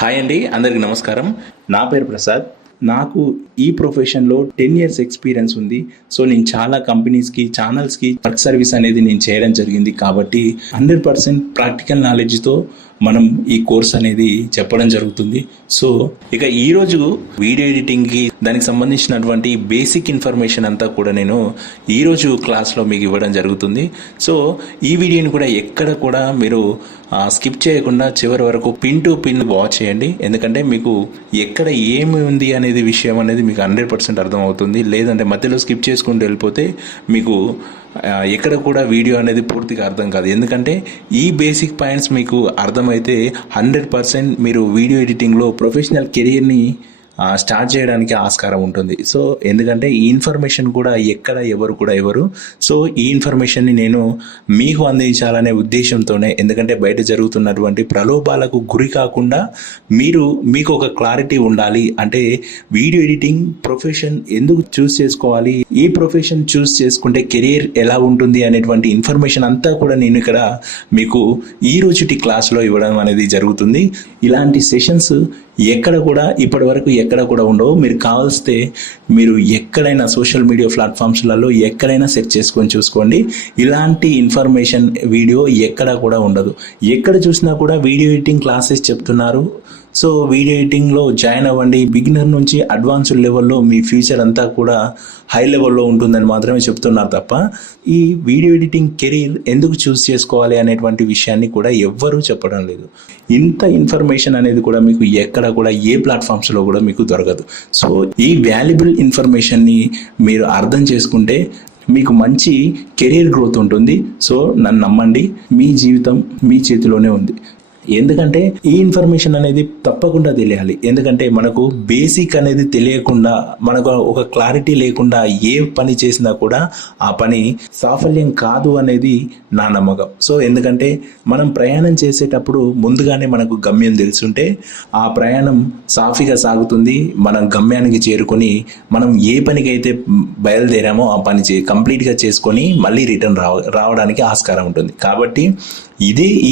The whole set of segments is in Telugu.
హాయ్ అండి, అందరికీ నమస్కారం. నా పేరు ప్రసాద్. నాకు ఈ ప్రొఫెషన్లో 10 ఇయర్స్ ఎక్స్పీరియన్స్ ఉంది. సో నేను చాలా కంపెనీస్కి, ఛానల్స్కి వర్క్ సర్వీస్ అనేది నేను చేయడం జరిగింది. కాబట్టి 100% ప్రాక్టికల్ నాలెడ్జ్తో మనం ఈ కోర్స్ అనేది చెప్పడం జరుగుతుంది. సో ఇక ఈరోజు వీడియో ఎడిటింగ్కి దానికి సంబంధించినటువంటి బేసిక్ ఇన్ఫర్మేషన్ అంతా కూడా నేను ఈరోజు క్లాస్లో మీకు ఇవ్వడం జరుగుతుంది. సో ఈ వీడియోని కూడా ఎక్కడ కూడా మీరు స్కిప్ చేయకుండా చివరి వరకు పిన్ టు పిన్ వాచ్ చేయండి. ఎందుకంటే మీకు ఎక్కడ ఏమి ఉంది అనేది విషయం అనేది మీకు 100% అర్థమవుతుంది. లేదంటే మధ్యలో స్కిప్ చేసుకుంటూ వెళ్ళిపోతే మీకు ఎక్కడ కూడా వీడియో అనేది పూర్తిగా అర్థం కాదు. ఎందుకంటే ఈ బేసిక్ పాయింట్స్ మీకు అర్థమైతే 100% మీరు వీడియో ఎడిటింగ్లో ప్రొఫెషనల్ కెరీర్ని స్టార్ట్ చేయడానికి ఆస్కారం ఉంటుంది. సో ఎందుకంటే ఈ ఇన్ఫర్మేషన్ కూడా ఎక్కడ ఎవరు కూడా ఇవ్వరు. సో ఈ ఇన్ఫర్మేషన్ని నేను మీకు అందించాలనే ఉద్దేశంతోనే, ఎందుకంటే బయట జరుగుతున్నటువంటి ప్రలోభాలకు గురి కాకుండా మీకు ఒక క్లారిటీ ఉండాలి. అంటే వీడియో ఎడిటింగ్ ప్రొఫెషన్ ఎందుకు చూస్ చేసుకోవాలి, ఈ ప్రొఫెషన్ చూస్ చేసుకుంటే కెరీర్ ఎలా ఉంటుంది అనేటువంటి ఇన్ఫర్మేషన్ అంతా కూడా నేను ఇక్కడ మీకు ఈ రోజుటి క్లాస్లో ఇవ్వడం అనేది జరుగుతుంది. ఇలాంటి సెషన్స్ ఎక్కడ కూడా ఇప్పటి వరకు ఎక్కడ కూడా ఉండవు. మీరు కావాల్స్తే మీరు ఎక్కడైనా సోషల్ మీడియా ప్లాట్ఫామ్స్లలో ఎక్కడైనా సెర్చ్ చేసుకొని చూసుకోండి. ఇలాంటి ఇన్ఫర్మేషన్ వీడియో ఎక్కడ కూడా ఉండదు. ఎక్కడ చూసినా కూడా వీడియో ఎడిటింగ్ క్లాసెస్ చెప్తున్నారు. సో వీడియో ఎడిటింగ్లో జాయిన్ అవ్వండి, బిగినర్ నుంచి అడ్వాన్స్డ్ లెవెల్లో మీ ఫ్యూచర్ అంతా కూడా హై లెవెల్లో ఉంటుందని మాత్రమే చెప్తున్నారు తప్ప ఈ వీడియో ఎడిటింగ్ కెరీర్ ఎందుకు చూస్ చేసుకోవాలి అనేటువంటి విషయాన్ని కూడా ఎవ్వరూ చెప్పడం లేదు. ఇంత ఇన్ఫర్మేషన్ అనేది కూడా మీకు ఎక్కడ కూడా ఏ ప్లాట్ఫామ్స్లో కూడా మీకు దొరకదు. సో ఈ వాల్యుబుల్ ఇన్ఫర్మేషన్ని మీరు అర్థం చేసుకుంటే మీకు మంచి కెరీర్ గ్రోత్ ఉంటుంది. సో నన్ను నమ్మండి, మీ జీవితం మీ చేతిలోనే ఉంది. ఎందుకంటే ఈ ఇన్ఫర్మేషన్ అనేది తప్పకుండా తెలియాలి. ఎందుకంటే మనకు బేసిక్ అనేది తెలియకుండా, మనకు ఒక క్లారిటీ లేకుండా ఏ పని చేసినా కూడా ఆ పని సాఫల్యం కాదు అనేది నా నమ్మకం. సో ఎందుకంటే మనం ప్రయాణం చేసేటప్పుడు ముందుగానే మనకు గమ్యం తెలుసుంటే ఆ ప్రయాణం సాఫీగా సాగుతుంది. మనం గమ్యానికి చేరుకొని మనం ఏ పనికైతే బయలుదేరామో ఆ పని కంప్లీట్గా చేసుకొని మళ్ళీ రిటర్న్ రావడానికి ఆస్కారం ఉంటుంది. కాబట్టి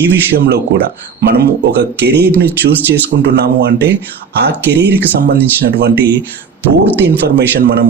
ఈ విషయంలో కూడా మనము ఒక కెరీర్ని చూస్ చేసుకుంటున్నాము అంటే ఆ కెరీర్కి సంబంధించినటువంటి పూర్తి ఇన్ఫర్మేషన్ మనం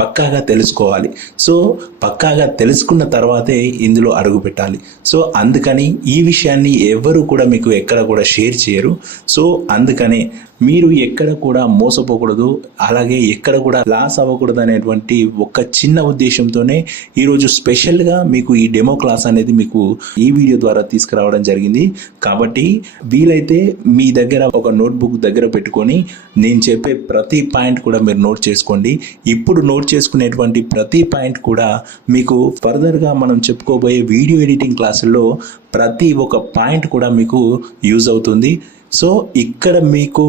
పక్కాగా తెలుసుకోవాలి. సో పక్కాగా తెలుసుకున్న తర్వాతే ఇందులో అడుగు పెట్టాలి. సో అందుకని ఈ విషయాన్ని ఎవరు కూడా మీకు ఎక్కడ కూడా షేర్ చేయరు. సో అందుకనే మీరు ఎక్కడ కూడా మోసపోకూడదు, అలాగే ఎక్కడ కూడా లాస్ అవ్వకూడదు అనేటువంటి ఒక చిన్న ఉద్దేశంతోనే ఈరోజు స్పెషల్గా మీకు ఈ డెమో క్లాస్ అనేది మీకు ఈ వీడియో ద్వారా తీసుకురావడం జరిగింది. కాబట్టి వీలైతే మీ దగ్గర ఒక నోట్బుక్ దగ్గర పెట్టుకొని నేను చెప్పే ప్రతి పాయింట్ కూడా మీరు నోట్ చేసుకోండి. ఇప్పుడు నోట్ చేసుకునేటువంటి ప్రతి పాయింట్ కూడా మీకు ఫర్దర్గా మనం చెప్పుకోబోయే వీడియో ఎడిటింగ్ క్లాసుల్లో ప్రతి ఒక్క పాయింట్ కూడా మీకు యూజ్ అవుతుంది. సో ఇక్కడ మీకు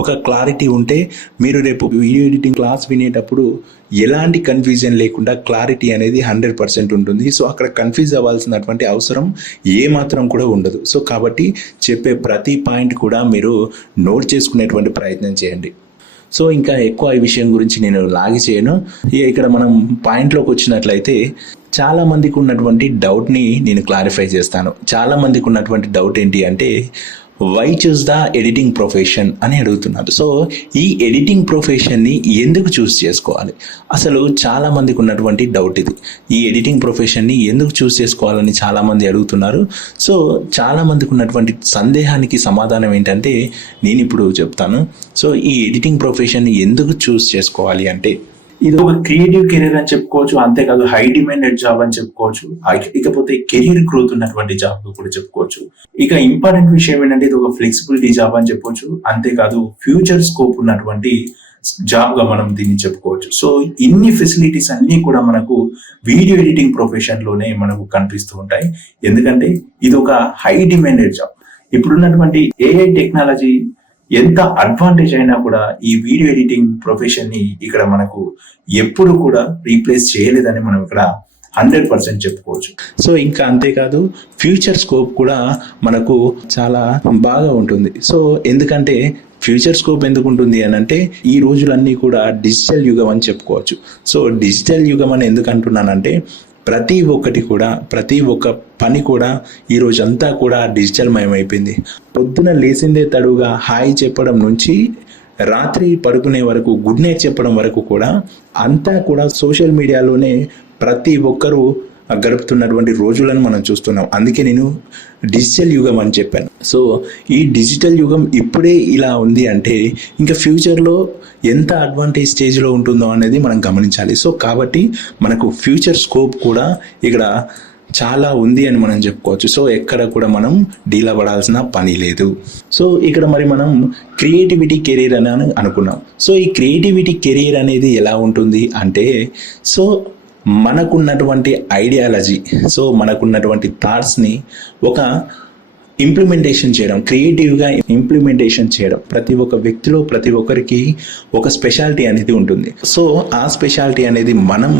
ఒక క్లారిటీ ఉంటే మీరు రేపు వీడియో ఎడిటింగ్ క్లాస్ వినేటప్పుడు ఎలాంటి కన్ఫ్యూజన్ లేకుండా క్లారిటీ అనేది 100% ఉంటుంది. సో అక్కడ కన్ఫ్యూజ్ అవ్వాల్సినటువంటి అవసరం ఏమాత్రం కూడా ఉండదు. సో కాబట్టి చెప్పే ప్రతి పాయింట్ కూడా మీరు నోట్ చేసుకునేటువంటి ప్రయత్నం చేయండి. సో ఇంకా ఎక్కువ ఈ విషయం గురించి నేను లాగి చేయను. ఇక్కడ మనం పాయింట్లోకి వచ్చినట్లయితే చాలా మందికి ఉన్నటువంటి డౌట్ని నేను క్లారిఫై చేస్తాను. చాలా మందికి ఉన్నటువంటి డౌట్ ఏంటి అంటే why choose the editing profession అని అడుగుతున్నారు. సో ఈ ఎడిటింగ్ ప్రొఫెషన్ని ఎందుకు చూస్ చేసుకోవాలి, అసలు చాలా మందికి ఉన్నటువంటి డౌట్ ఇది. ఈ ఎడిటింగ్ ప్రొఫెషన్ని ఎందుకు చూస్ చేసుకోవాలని చాలామంది అడుగుతున్నారు. సో చాలా మందికి ఉన్నటువంటి సందేహానికి సమాధానం ఏంటంటే నేను ఇప్పుడు చెప్తాను. సో ఈ ఎడిటింగ్ ప్రొఫెషన్ని ఎందుకు చూస్ చేసుకోవాలి అంటే ఇది ఒక క్రియేటివ్ కెరీర్ అని చెప్పుకోవచ్చు, అంతేకాదు హై డిమాండెడ్ జాబ్ అని చెప్పుకోవచ్చు, ఇకపోతే కెరీర్ గ్రోత్ ఉన్నటువంటి జాబ్ కూడా చెప్పుకోవచ్చు. ఇక ఇంపార్టెంట్ విషయం ఏంటంటే ఇది ఒక ఫ్లెక్సిబిలిటీ జాబ్ అని చెప్పొచ్చు, అంతేకాదు ఫ్యూచర్ స్కోప్ ఉన్నటువంటి జాబ్ గా మనం దీన్ని చెప్పుకోవచ్చు. సో ఇన్ని ఫెసిలిటీస్ అన్ని కూడా మనకు వీడియో ఎడిటింగ్ ప్రొఫెషన్ లోనే మనకు కనిపిస్తూ ఉంటాయి. ఎందుకంటే ఇది ఒక హై డిమాండెడ్ జాబ్. ఇప్పుడున్నటువంటి ఏఐ టెక్నాలజీ ఎంత అడ్వాంటేజ్ అయినా కూడా ఈ వీడియో ఎడిటింగ్ ప్రొఫెషన్ ని ఇక్కడ మనకు ఎప్పుడు కూడా రీప్లేస్ చేయలేదని మనం ఇక్కడ 100% చెప్పుకోవచ్చు. సో ఇంకా అంతేకాదు ఫ్యూచర్ స్కోప్ కూడా మనకు చాలా బాగా ఉంటుంది. సో ఎందుకంటే ఫ్యూచర్ స్కోప్ ఎందుకు ఉంటుంది అని అంటే ఈ రోజులన్నీ కూడా డిజిటల్ యుగం అని చెప్పుకోవచ్చు. సో డిజిటల్ యుగం అని ఎందుకు అంటున్నానంటే ప్రతి ఒక్క పని కూడా ఈ రోజంతా కూడా డిజిటల్ మయమైపోయింది. పొద్దున లేసిందే తడుగా హాయ్ చెప్పడం నుంచి రాత్రి పడుకునే వరకు గుడ్ నైట్ చెప్పడం వరకు కూడా అంతా కూడా సోషల్ మీడియాలోనే ప్రతి ఒక్కరూ గడుపుతున్నటువంటి రోజులను మనం చూస్తున్నాం. అందుకే నేను డిజిటల్ యుగం అని చెప్పాను. సో ఈ డిజిటల్ యుగం ఇప్పుడే ఇలా ఉంది అంటే ఇంకా ఫ్యూచర్లో ఎంత అడ్వాంటేజ్ స్టేజ్లో ఉంటుందో అనేది మనం గమనించాలి. సో కాబట్టి మనకు ఫ్యూచర్ స్కోప్ కూడా ఇక్కడ చాలా ఉంది అని మనం చెప్పుకోవచ్చు. సో ఎక్కడ కూడా మనం డీలా పడాల్సిన పని లేదు. సో ఇక్కడ మరి మనం క్రియేటివిటీ కెరీర్ అని అనుకున్నాం. సో ఈ క్రియేటివిటీ కెరీర్ అనేది ఎలా ఉంటుంది అంటే, సో మనకున్నటువంటి ఐడియాలజీ, సో మనకున్నటువంటి థాట్స్ని ఒక ఇంప్లిమెంటేషన్ చేయడం, క్రియేటివ్గా ఇంప్లిమెంటేషన్ చేయడం. ప్రతి ఒక్క వ్యక్తిలో ప్రతి ఒక్కరికి ఒక స్పెషాలిటీ అనేది ఉంటుంది. సో ఆ స్పెషాలిటీ అనేది మనం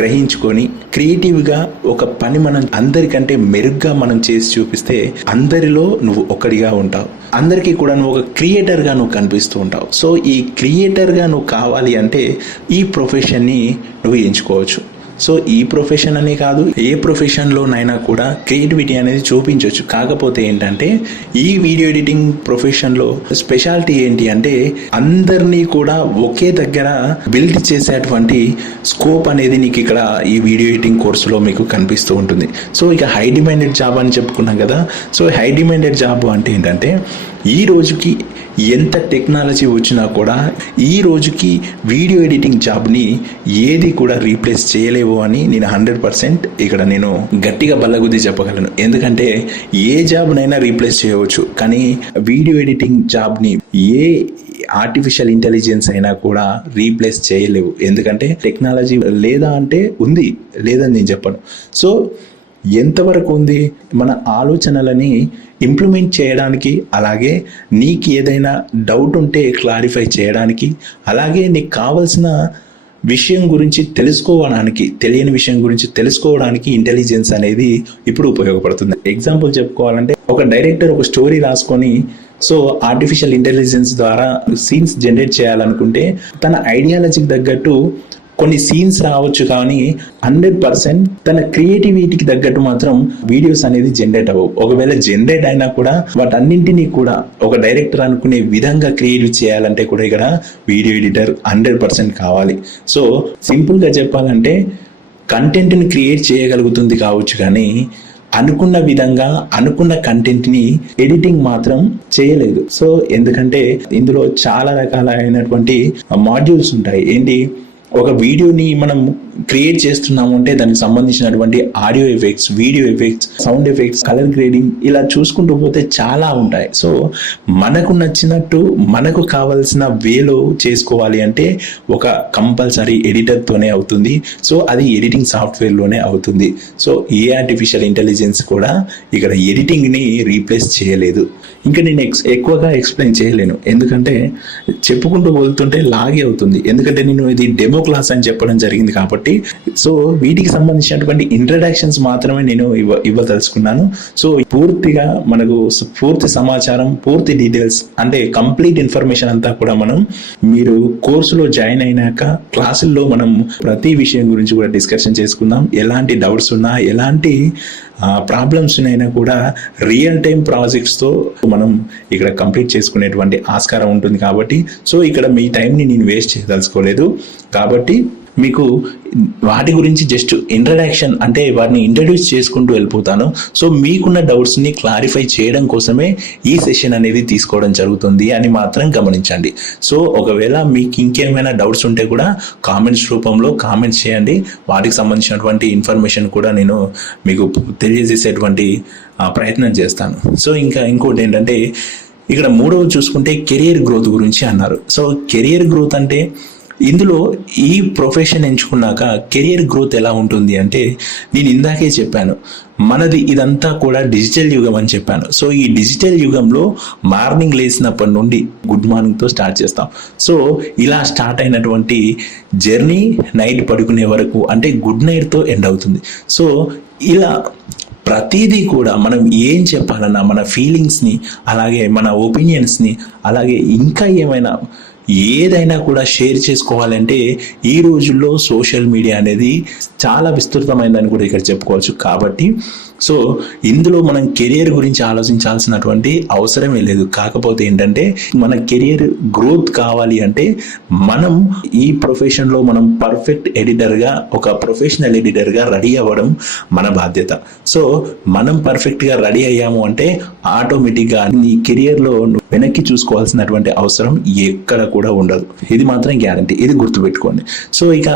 గ్రహించుకొని క్రియేటివ్గా ఒక పని మనం అందరికంటే మెరుగ్గా మనం చేసి చూపిస్తే అందరిలో నువ్వు ఒకరిగా ఉంటావు. అందరికీ కూడా నువ్వు ఒక క్రియేటర్గా నువ్వు కనిపిస్తూ ఉంటావు. సో ఈ క్రియేటర్గా నువ్వు కావాలి అంటే ఈ ప్రొఫెషన్ని నువ్వు ఎంచుకోవచ్చు. సో ఈ ప్రొఫెషన్ అనే కాదు, ఏ ప్రొఫెషన్లోనైనా కూడా క్రియేటివిటీ అనేది చూపించవచ్చు. కాకపోతే ఏంటంటే ఈ వీడియో ఎడిటింగ్ ప్రొఫెషన్లో స్పెషాలిటీ ఏంటి అంటే అందరినీ కూడా ఒకే దగ్గర బిల్డ్ చేసేటువంటి స్కోప్ అనేది నీకు ఇక్కడ ఈ వీడియో ఎడిటింగ్ కోర్సులో మీకు కనిపిస్తూ ఉంటుంది. సో ఇక హై డిమాండెడ్ జాబ్ అని చెప్పుకున్నాం కదా. సో హై డిమాండెడ్ జాబ్ అంటే ఏంటంటే ఈ రోజుకి ఎంత టెక్నాలజీ వచ్చినా కూడా ఈ రోజుకి వీడియో ఎడిటింగ్ జాబ్ని ఏది కూడా రీప్లేస్ చేయలేవు అని నేను 100% ఇక్కడ నేను గట్టిగా బల్లగుద్ది చెప్పగలను. ఎందుకంటే ఏ జాబ్నైనా రీప్లేస్ చేయవచ్చు, కానీ వీడియో ఎడిటింగ్ జాబ్ని ఏ ఆర్టిఫిషియల్ ఇంటెలిజెన్స్ అయినా కూడా రీప్లేస్ చేయలేవు. ఎందుకంటే టెక్నాలజీ లేదా అంటే ఉంది, లేదని నేను చెప్పను. సో ఎంతవరకు ఉంది మన ఆలోచనలని ఇంప్లిమెంట్ చేయడానికి, అలాగే నీకు ఏదైనా డౌట్ ఉంటే క్లారిఫై చేయడానికి, అలాగే నీకు కావాల్సిన విషయం గురించి తెలుసుకోవడానికి, తెలియని విషయం గురించి తెలుసుకోవడానికి ఇంటెలిజెన్స్ అనేది ఇప్పుడు ఉపయోగపడుతుంది. ఎగ్జాంపుల్ చెప్పుకోవాలంటే ఒక డైరెక్టర్ ఒక స్టోరీ రాసుకొని సో ఆర్టిఫిషియల్ ఇంటెలిజెన్స్ ద్వారా సీన్స్ జనరేట్ చేయాలనుకుంటే తన ఐడియాలజీకి తగ్గట్టు కొన్ని సీన్స్ రావచ్చు, కానీ 100% తన క్రియేటివిటీకి తగ్గట్టు మాత్రం వీడియోస్ అనేది జనరేట్ అవ్వవు. ఒకవేళ జనరేట్ అయినా కూడా వాటన్నింటినీ కూడా ఒక డైరెక్టర్ అనుకునే విధంగా క్రియేటివ్ చేయాలంటే కూడా ఇక్కడ వీడియో ఎడిటర్ 100% కావాలి. సో సింపుల్గా చెప్పాలంటే కంటెంట్ని క్రియేట్ చేయగలుగుతుంది కావచ్చు, కానీ అనుకున్న విధంగా అనుకున్న కంటెంట్ని ఎడిటింగ్ మాత్రం చేయలేదు. సో ఎందుకంటే ఇందులో చాలా రకాలైనటువంటి మాడ్యూల్స్ ఉంటాయి. ఏంటి, ఒక వీడియోని మనం క్రియేట్ చేస్తున్నాము అంటే దానికి సంబంధించినటువంటి audio effects, video effects, sound effects, colour grading, ఇలా చూసుకుంటూ పోతే చాలా ఉంటాయి. సో మనకు నచ్చినట్టు మనకు కావాల్సిన వేలో చేసుకోవాలి అంటే ఒక కంపల్సరీ ఎడిటర్తోనే అవుతుంది. సో అది ఎడిటింగ్ సాఫ్ట్వేర్లోనే అవుతుంది. సో ఏ ఆర్టిఫిషియల్ ఇంటెలిజెన్స్ కూడా ఇక్కడ ఎడిటింగ్ని రీప్లేస్ చేయలేదు. ఇంకా నేను ఎక్కువగా ఎక్స్ప్లెయిన్ చేయలేను, ఎందుకంటే చెప్పుకుంటూ పోతుంటే లాగే అవుతుంది. ఎందుకంటే నేను ఇది డెమో క్లాస్ అని చెప్పడం జరిగింది కాబట్టి సో వీటికి సంబంధించినటువంటి ఇంట్రడక్షన్స్ మాత్రమే నేను ఇవ్వదలుచుకున్నాను. సో పూర్తిగా మనకు పూర్తి సమాచారం, పూర్తి డీటెయిల్స్ అంటే కంప్లీట్ ఇన్ఫర్మేషన్ అంతా కూడా మనం మీరు కోర్సులో జాయిన్ అయినాక క్లాసుల్లో మనం ప్రతి విషయం గురించి కూడా డిస్కషన్ చేసుకుందాం. ఎలాంటి డౌట్స్ ఉన్నా, ఎలాంటి ప్రాబ్లమ్స్ అయినా కూడా రియల్ టైం ప్రాజెక్ట్స్తో మనం ఇక్కడ కంప్లీట్ చేసుకునేటువంటి ఆస్కారం ఉంటుంది. కాబట్టి సో ఇక్కడ మీ టైంని నేను వేస్ట్ చేయదలుచుకోలేదు. కాబట్టి మీకు వాటి గురించి జస్ట్ ఇంట్రడక్షన్ అంటే వాటిని ఇంట్రడ్యూస్ చేసుకుంటూ వెళ్ళిపోతాను. సో మీకున్న డౌట్స్ని క్లారిఫై చేయడం కోసమే ఈ సెషన్ అనేది తీసుకోవడం జరుగుతుంది అని మాత్రం గమనించండి. సో ఒకవేళ మీకు ఇంకేమైనా డౌట్స్ ఉంటే కూడా కామెంట్స్ రూపంలో కామెంట్స్ చేయండి. వాటికి సంబంధించినటువంటి ఇన్ఫర్మేషన్ కూడా నేను మీకు తెలియజేసేటువంటి ప్రయత్నం చేస్తాను. సో ఇంకోటి ఏంటంటే ఇక్కడ మూడవది చూసుకుంటే కెరియర్ గ్రోత్ గురించి అన్నారు. సో కెరియర్ గ్రోత్ అంటే ఇందులో ఈ ప్రొఫెషన్ ఎంచుకున్నాక కెరియర్ గ్రోత్ ఎలా ఉంటుంది అంటే నేను ఇందాకే చెప్పాను, మనది ఇదంతా కూడా డిజిటల్ యుగం అని చెప్పాను. సో ఈ డిజిటల్ యుగంలో మార్నింగ్ లేసినప్పటి నుండి గుడ్ మార్నింగ్తో స్టార్ట్ చేస్తాం. సో ఇలా స్టార్ట్ అయినటువంటి జర్నీ నైట్ పడుకునే వరకు అంటే గుడ్ నైట్తో ఎండ్ అవుతుంది. సో ఇలా ప్రతిదీ కూడా మనం ఏం చెప్పాలన్నా మన ఫీలింగ్స్ని, అలాగే మన ఒపీనియన్స్ని, అలాగే ఇంకా ఏమైనా ఏదైనా కూడా షేర్ చేసుకోవాలంటే ఈ రోజుల్లో సోషల్ మీడియా అనేది చాలా విస్తృతమైందని కూడా ఇక్కడ చెప్పుకోవచ్చు. కాబట్టి సో ఇందులో మనం కెరియర్ గురించి ఆలోచించాల్సినటువంటి అవసరమే లేదు. కాకపోతే ఏంటంటే మన కెరియర్ గ్రోత్ కావాలి అంటే మనం ఈ ప్రొఫెషన్లో మనం పర్ఫెక్ట్ ఎడిటర్గా, ఒక ప్రొఫెషనల్ ఎడిటర్గా రెడీ అవ్వడం మన బాధ్యత. సో మనం పర్ఫెక్ట్గా రెడీ అయ్యాము అంటే ఆటోమేటిక్గా నీ కెరియర్లో వెనక్కి చూసుకోవాల్సినటువంటి అవసరం ఎక్కడ కూడా ఉండదు. ఇది మాత్రం గ్యారంటీ, ఇది గుర్తుపెట్టుకోండి. సో ఇక